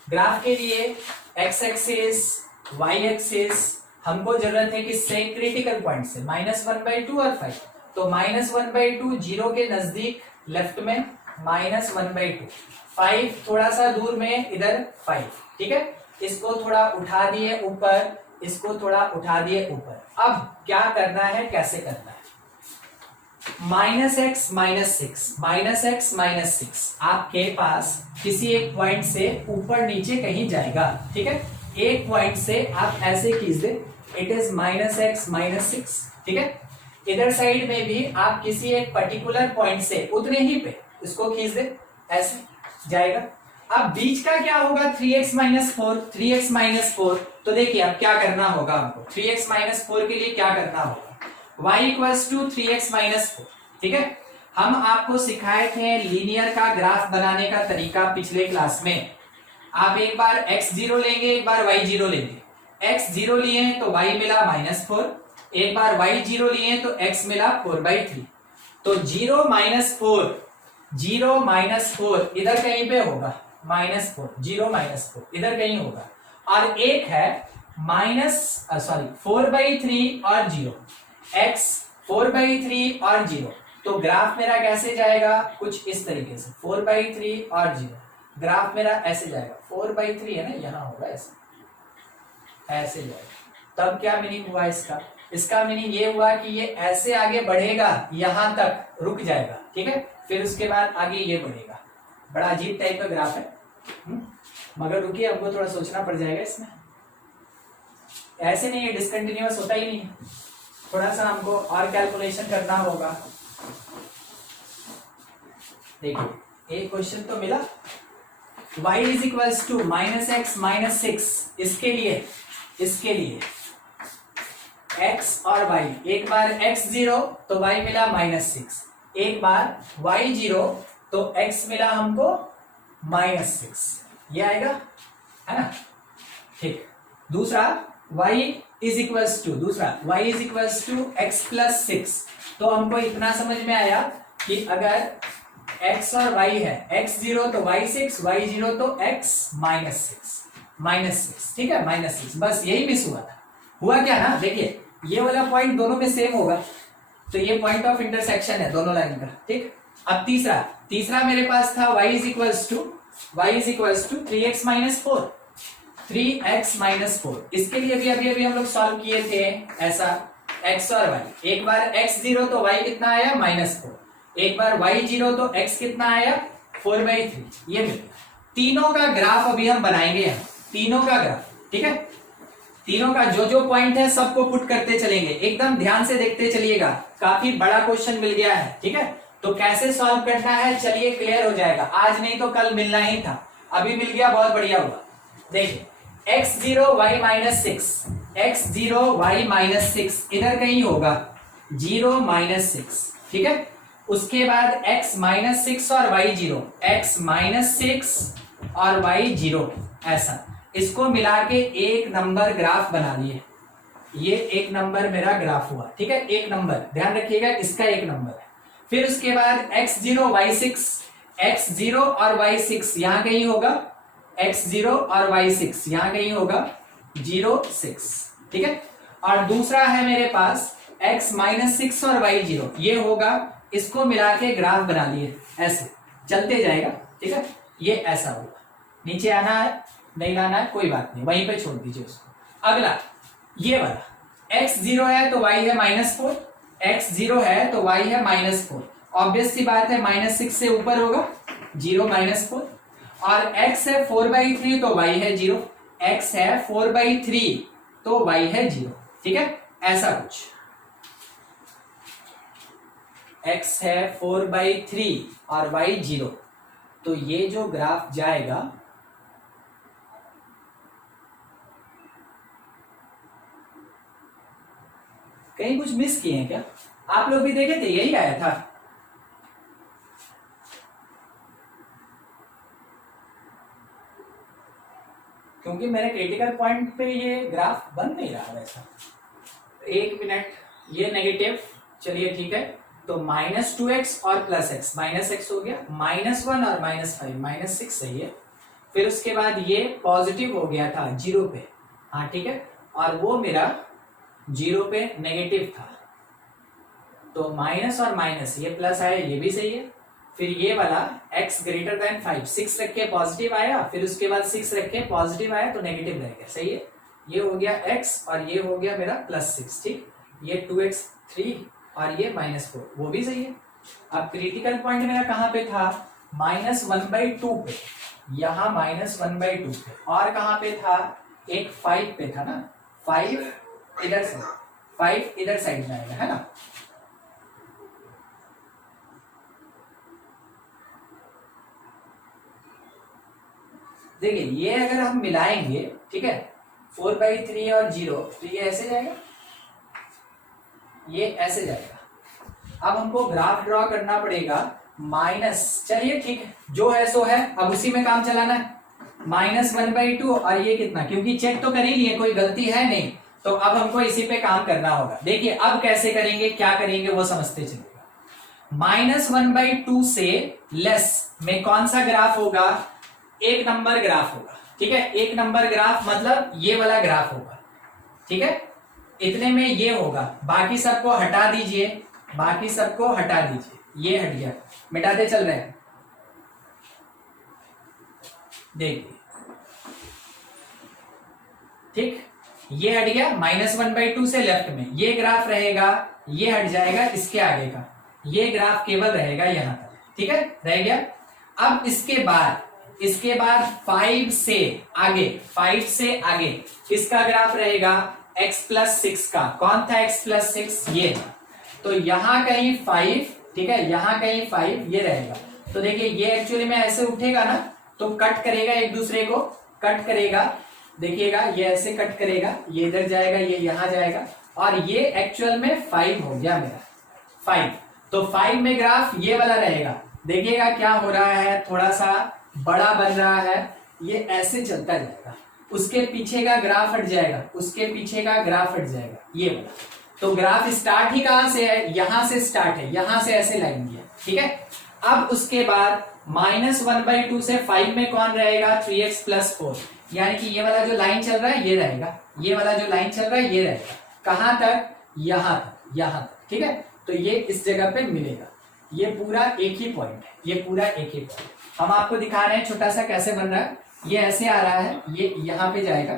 ग्राफ के लिए x एक्सिस, y एक्सिस, हमको जरूरत है किससे, क्रिटिकल पॉइंट से, -1/2 और 5, तो -1/2 0 के नजदीक लेफ्ट में, -1/2, 5 थोड़ा सा दूर में इधर 5, ठीक है। इसको थोड़ा उठा दिए ऊपर, इसको थोड़ा उठा दिए ऊपर। अब क्या करना है, कैसे करना है, -x -6 आपके पास किसी एक पॉइंट से ऊपर नीचे कहीं जाएगा, ठीक है। एक पॉइंट से आप ऐसे खींच दे, इट इज -x -6, ठीक है। इधर साइड में भी आप किसी एक पर्टिकुलर पॉइंट से उतने ही पे इसको खींच दे, ऐसे जाएगा। अब बीच का क्या होगा, 3x - 4, तो देखिए अब क्या करना होगा हमको, 3x - 4 के लिए क्या करना होगा, y = 3x - 4, ठीक है। हम आपको सिखाए थे लीनियर का ग्राफ बनाने का तरीका पिछले क्लास में। आप एक बार x0 लेंगे, एक बार y0 लेंगे, x0 लिए तो y मिला -4, एक बार y0 लिए तो x मिला 4/3, तो 0 - 4 इधर कहीं पे होगा, -4, 0 - 4 इधर कहीं होगा, और एक है 4/3 और 0, x 4/3 और 0, तो ग्राफ मेरा कैसे जाएगा, कुछ इस तरीके से, 4/3 और 0, ग्राफ मेरा ऐसे जाएगा, 4/3 है ना, यहां होगा ऐसे जाएगा। तब क्या मीनिंग हुआ इसका मीनिंग ये हुआ कि ये ऐसे आगे बढ़ेगा, यहां तक रुक जाएगा, ठीक है, फिर उसके बाद आगे ये बढ़ेगा। बड़ा अजीब टाइप का ग्राफ है, मगर रुकिए, हमको थोड़ा सोचना पड़ जाएगा इसमें। ऐसे नहीं है, डिसकंटिन्यूअस होता ही नहीं है, थोड़ा सा हमको और कैलकुलेशन करना होगा। देखिए एक क्वेश्चन तो मिला, y is equals to -x -6, इसके लिए x और y, एक बार x 0 तो y मिला -6, एक बार y 0 तो x मिला हमको -6, ये आएगा, है ना। ठीक, दूसरा y is equals to x plus 6, तो हमको इतना समझ में आया कि अगर x और y है, x 0 तो y 6, y 0 तो x -6, ठीक है, -6, बस यही मिस हुआ था। हुआ क्या ना, देखिए ये वाला पॉइंट दोनों में सेम होगा, तो ये पॉइंट ऑफ इंटरसेक्शन है दोनों लाइन का, ठीक। अब तीसरा मेरे पास था y is equals to 3x minus 4, इसके लिए भी अभी हम लोग सॉल्व किए थे ऐसा, x और y, एक बार x 0 तो y कितना आया -4, एक बार y 0 तो x कितना आया 4/3, ये मिल गया। तीनों का ग्राफ अभी हम बनाएंगे, तीनों का ग्राफ, ठीक है, तीनों का जो पॉइंट है सबको पुट करते चलेंगे, एकदम ध्यान से देखते चलिएगा, काफी बड़ा क्वेश्चन मिल गया है, ठीक है। तो कैसे सॉल्व करना है चलिए क्लियर हो जाएगा, आज नहीं तो कल मिलना ही था, अभी मिल गया, बहुत बढ़िया हुआ। देखिए x 0 y -6 इधर कहीं होगा 0 -6, ठीक है। उसके बाद x -6 और y 0, x -6 और y 0, ऐसा इसको मिला के एक नंबर ग्राफ बना लिए, ये एक नंबर मेरा ग्राफ हुआ, ठीक है, एक नंबर, ध्यान रखिएगा इसका एक नंबर है। फिर उसके बाद x 0 y 6 और y 6 यहां कहीं होगा, x 0 और y 6 यहां कहीं होगा 0 6, ठीक है। और दूसरा है मेरे पास x -6 और y 0, ये होगा, इसको मिला के ग्राफ बना लिए, ऐसे चलते जाएगा, ठीक है, ये ऐसा होगा, नीचे आना है नहीं लाना है कोई बात नहीं, वहीं पे छोड़ दीजिए उसको। अगला ये वाला x 0 है तो y है -4, x 0 है तो y है -4, ऑब्वियस सी बात है -6 से ऊपर होगा 0 -4, और x है 4/3 तो y है 0, x है 4/3 तो y है 0, ठीक है, ऐसा कुछ, x है 4/3 और y 0, तो ये जो ग्राफ जाएगा कहीं कुछ मिस किए हैं क्या, आप लोग भी देखे थे यही आया था, क्योंकि मेरे क्रिटिकल पॉइंट पे ये ग्राफ बन नहीं रहा वैसा। एक मिनट, ये नेगेटिव, चलिए ठीक है, तो -2x और +x, -x हो गया, -1 और -5, -6 सही है। फिर उसके बाद ये पॉजिटिव हो गया था 0 पे, हाँ ठीक है, और वो मेरा 0 पे नेगेटिव था, तो माइनस और माइनस, ये प्लस आया, ये भी सही है। फिर ये वाला x ग्रेटर देन 5, 6 रख के पॉजिटिव आया, फिर उसके बाद 6 रख के पॉजिटिव आया तो नेगेटिव रह गया, सही है। ये हो गया x और ये हो गया मेरा +6, ठीक, ये 2x 3 और ये -4, वो भी सही है। अब क्रिटिकल पॉइंट मेरा कहाँ पे था, -1/2 पे, यहाँ -1/2 पे, और कहाँ पे था, एक 5 पे था ना, 5 इधर से, 5 इधर साइड में आएगा, है ना। देखिए ये अगर हम मिलाएंगे, ठीक है, 4/3 और 0, तो ये ऐसे जाएगा, ये ऐसे जाएगा। अब हमको ग्राफ ड्रॉ करना पड़ेगा, माइनस, चलिए ठीक है, जो है सो है, अब उसी में काम चलाना है, -1/2 और ये कितना, क्योंकि चेक तो कर ही लिए, कोई गलती है नहीं, तो अब हमको इसी पे काम करना होगा। देखिए अब कैसे करेंगे, क्या करेंगे वो समझते चलिएगा। -1/2 से लेस में कौन सा ग्राफ होगा, एक नंबर ग्राफ होगा, ठीक है, एक नंबर ग्राफ मतलब ये वाला ग्राफ होगा, ठीक है, इतने में ये होगा, बाकी सबको हटा दीजिए, बाकी सबको हटा दीजिए, ये हट गया, मिटाते चल रहे हैं, देखिए ठीक, ये हट गया, -1/2 से लेफ्ट में ये ग्राफ रहेगा, ये हट जाएगा इसके आगे का, ये ग्राफ केवल रहेगा यहां तक, ठीक है, रह गया। अब इसके बाद 5 से आगे इसका ग्राफ रहेगा x प्लस 6 का। कौन था x प्लस 6? ये था। तो यहां कहीं 5, ठीक है, यहां कहीं 5 ये रहेगा। तो देखिए ये एक्चुअली में ऐसे उठेगा ना, तो कट करेगा, एक दूसरे को कट करेगा। देखिएगा ये ऐसे कट करेगा, ये इधर जाएगा, ये यहां जाएगा, और ये एक्चुअल में 5 हो गया मेरा 5। तो 5 में ग्राफ ये वाला रहेगा। देखिएगा क्या हो रहा है, थोड़ा सा बड़ा बन रहा है, ये ऐसे चलता जाएगा, उसके पीछे का ग्राफ हट जाएगा, उसके पीछे का ग्राफ हट जाएगा, ये वाला। तो ग्राफ स्टार्ट ही कहां से है? यहां से स्टार्ट है, यहां से ऐसे लाइन दिया, ठीक है। अब उसके बाद -1/2 से 5 में कौन रहेगा? 3x प्लस 4, यानी कि ये वाला जो लाइन चल रहा है ये रहेगा, ये वाला जो लाइन चल रहा है ये रहेगा। कहां तक? यहां तक, यहां तक, ठीक है। तो ये इस जगह पे मिलेगा, ये पूरा एक ही पॉइंट है, ये पूरा एक ही पॉइंट। हम आपको दिखा रहे हैं छोटा सा कैसे बन रहा है। ये ऐसे आ रहा है, ये यहाँ पे जाएगा,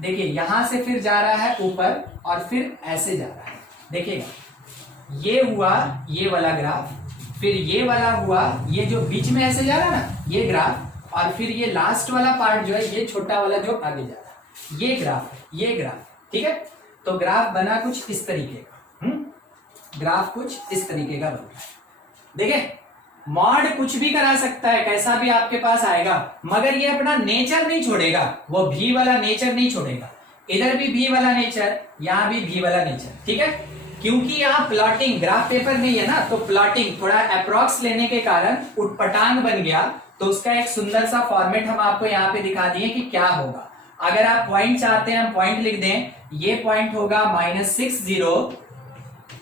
देखिए यहां से फिर जा रहा है ऊपर, और फिर ऐसे जा रहा है। देखिएगा ये हुआ ये वाला ग्राफ, फिर ये वाला हुआ, ये जो बीच में ऐसे जा रहा है ना ये ग्राफ, और फिर ये लास्ट वाला पार्ट जो है ये छोटा वाला जो आगे जा रहा है, ये ग्राफ है, ये ग्राफ, ठीक है। तो ग्राफ बना कुछ इस तरीके का, ग्राफ कुछ इस तरीके का बन रहा है। देखिए मॉड कुछ भी करा सकता है, कैसा भी आपके पास आएगा, मगर ये अपना नेचर नहीं छोड़ेगा, वो भी वाला नेचर नहीं छोड़ेगा। इधर भी वाला नेचर, यहां भी वाला नेचर, ठीक है। क्योंकि यहाँ प्लॉटिंग ग्राफ पेपर नहीं है ना, तो प्लॉटिंग थोड़ा अप्रोक्स लेने के कारण उटपटांग बन गया। तो उसका एक सुंदर सा फॉर्मेट हम आपको यहाँ पे दिखा दिए कि क्या होगा। अगर आप पॉइंट चाहते हैं, हम पॉइंट लिख दें, ये पॉइंट होगा -60,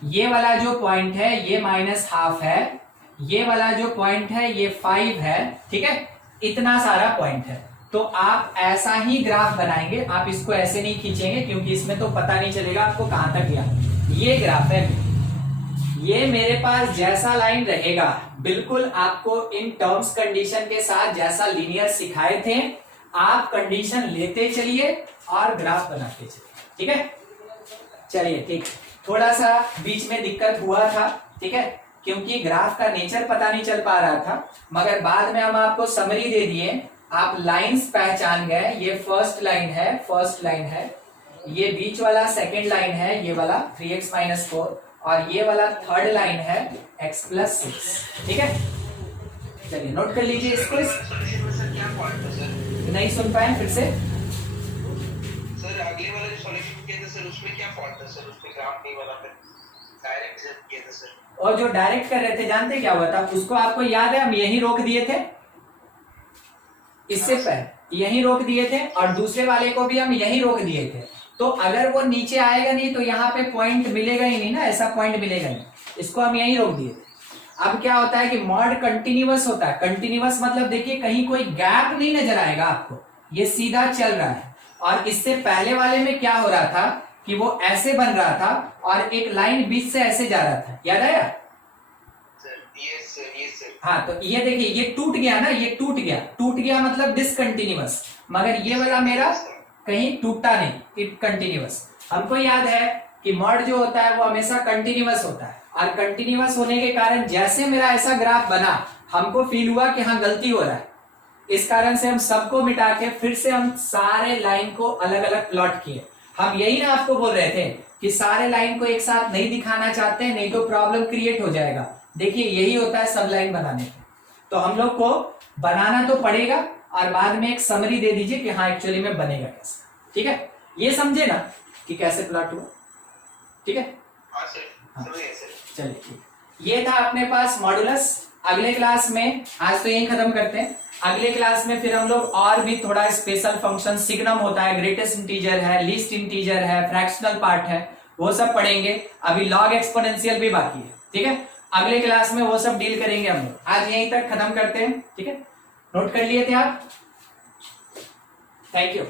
ये वाला जो पॉइंट है ये -1/2 है, ये वाला जो पॉइंट है ये 5 है, ठीक है। इतना सारा पॉइंट है। तो आप ऐसा ही ग्राफ बनाएंगे, आप इसको ऐसे नहीं खींचेंगे क्योंकि इसमें तो पता नहीं चलेगा आपको कहां तक गया। ये ग्राफ है, ये मेरे पास जैसा लाइन रहेगा, बिल्कुल आपको इन टर्म्स कंडीशन के साथ जैसा लीनियर सिखाए थे, आप कंडीशन लेते चलिए और ग्राफ बनाते चलिए, ठीक है। चलिए ठीक, थोड़ा सा बीच में दिक्कत हुआ था, ठीक है, क्योंकि ग्राफ का नेचर पता नहीं चल पा रहा था, मगर बाद में हम आपको समरी दे दिए, आप लाइंस पहचान गए। ये फर्स्ट लाइन है, फर्स्ट लाइन है, ये बीच वाला सेकंड लाइन है, ये वाला 3x - 4, और ये वाला थर्ड लाइन है x + 6, ठीक है। चलिए नोट कर लीजिए इसको। सॉल्यूशन में सर क्या फॉल्ट है सर? नहीं सुन पाए, फिर से सर अगले वाला जो सॉल्यूशन किया था सर उसमें क्या फॉल्ट था सर? उसमें ग्राफ नहीं बना, फिर डायरेक्ट जब किया था सर। और जो डायरेक्ट कर रहे थे जानते क्या हुआ था उसको? आपको याद है हम यही रोक दिए थे, इससे पहले यही रोक दिए थे, और दूसरे वाले को भी हम यही रोक दिए थे। तो अगर वो नीचे आएगा नहीं तो यहाँ पे पॉइंट मिलेगा ही नहीं ना, ऐसा पॉइंट मिलेगा नहीं, इसको हम यही रोक दिए थे। अब क्या होता है कि मॉड कंटिन्यूअस होता है। कंटिन्यूअस मतलब देखिए कहीं कोई गैप नहीं नजर आएगा आपको, ये सीधा चल रहा है। और इससे पहले वाले में क्या हो रहा था कि वो ऐसे बन रहा था और एक लाइन बीच से ऐसे जा रहा था, याद आया? Yes sir. हाँ, तो ये देखिए ये टूट गया ना, ये टूट गया मतलब डिसकंटिन्यूअस, मगर ये वाला मेरा कहीं टूटा नहीं, इट कंटिन्यूअस। हमको याद है कि मॉड जो होता है वो हमेशा कंटिन्यूअस होता है, और कंटिन्यूअस होने के कारण जैसे मेरा ऐसा ग्राफ बना, हमको फील हुआ कि हाँ गलती हो रहा है, इस कारण से हम सबको मिटा के फिर से हम सारे लाइन को अलग अलग प्लॉट किए। हम यही ना आपको बोल रहे थे कि सारे लाइन को एक साथ नहीं दिखाना चाहते, नहीं तो प्रॉब्लम क्रिएट हो जाएगा। देखिए यही होता है सब लाइन बनाने में। तो हम लोग को बनाना तो पड़ेगा, और बाद में एक समरी दे दीजिए कि हाँ एक्चुअली में बनेगा कैसे, ठीक है। ये समझे ना कि कैसे प्लॉट हुआ, ठीक है। हाँ सर, समझ गए सर। चलिए ठीक, ये था अपने पास मॉडुलस। अगले क्लास में, आज तो यही खत्म करते हैं, अगले क्लास में फिर हम लोग और भी थोड़ा स्पेशल फंक्शन, सिग्नम होता है, ग्रेटेस्ट इंटीजर है, लीस्ट इंटीजर है, फ्रैक्शनल पार्ट है, वो सब पढ़ेंगे। अभी लॉग एक्सपोनेंशियल भी बाकी है, ठीक है। अगले क्लास में वो सब डील करेंगे हम लोग। आज यहीं तक खत्म करते हैं, ठीक है। नोट कर लिए थे आप? Thank you.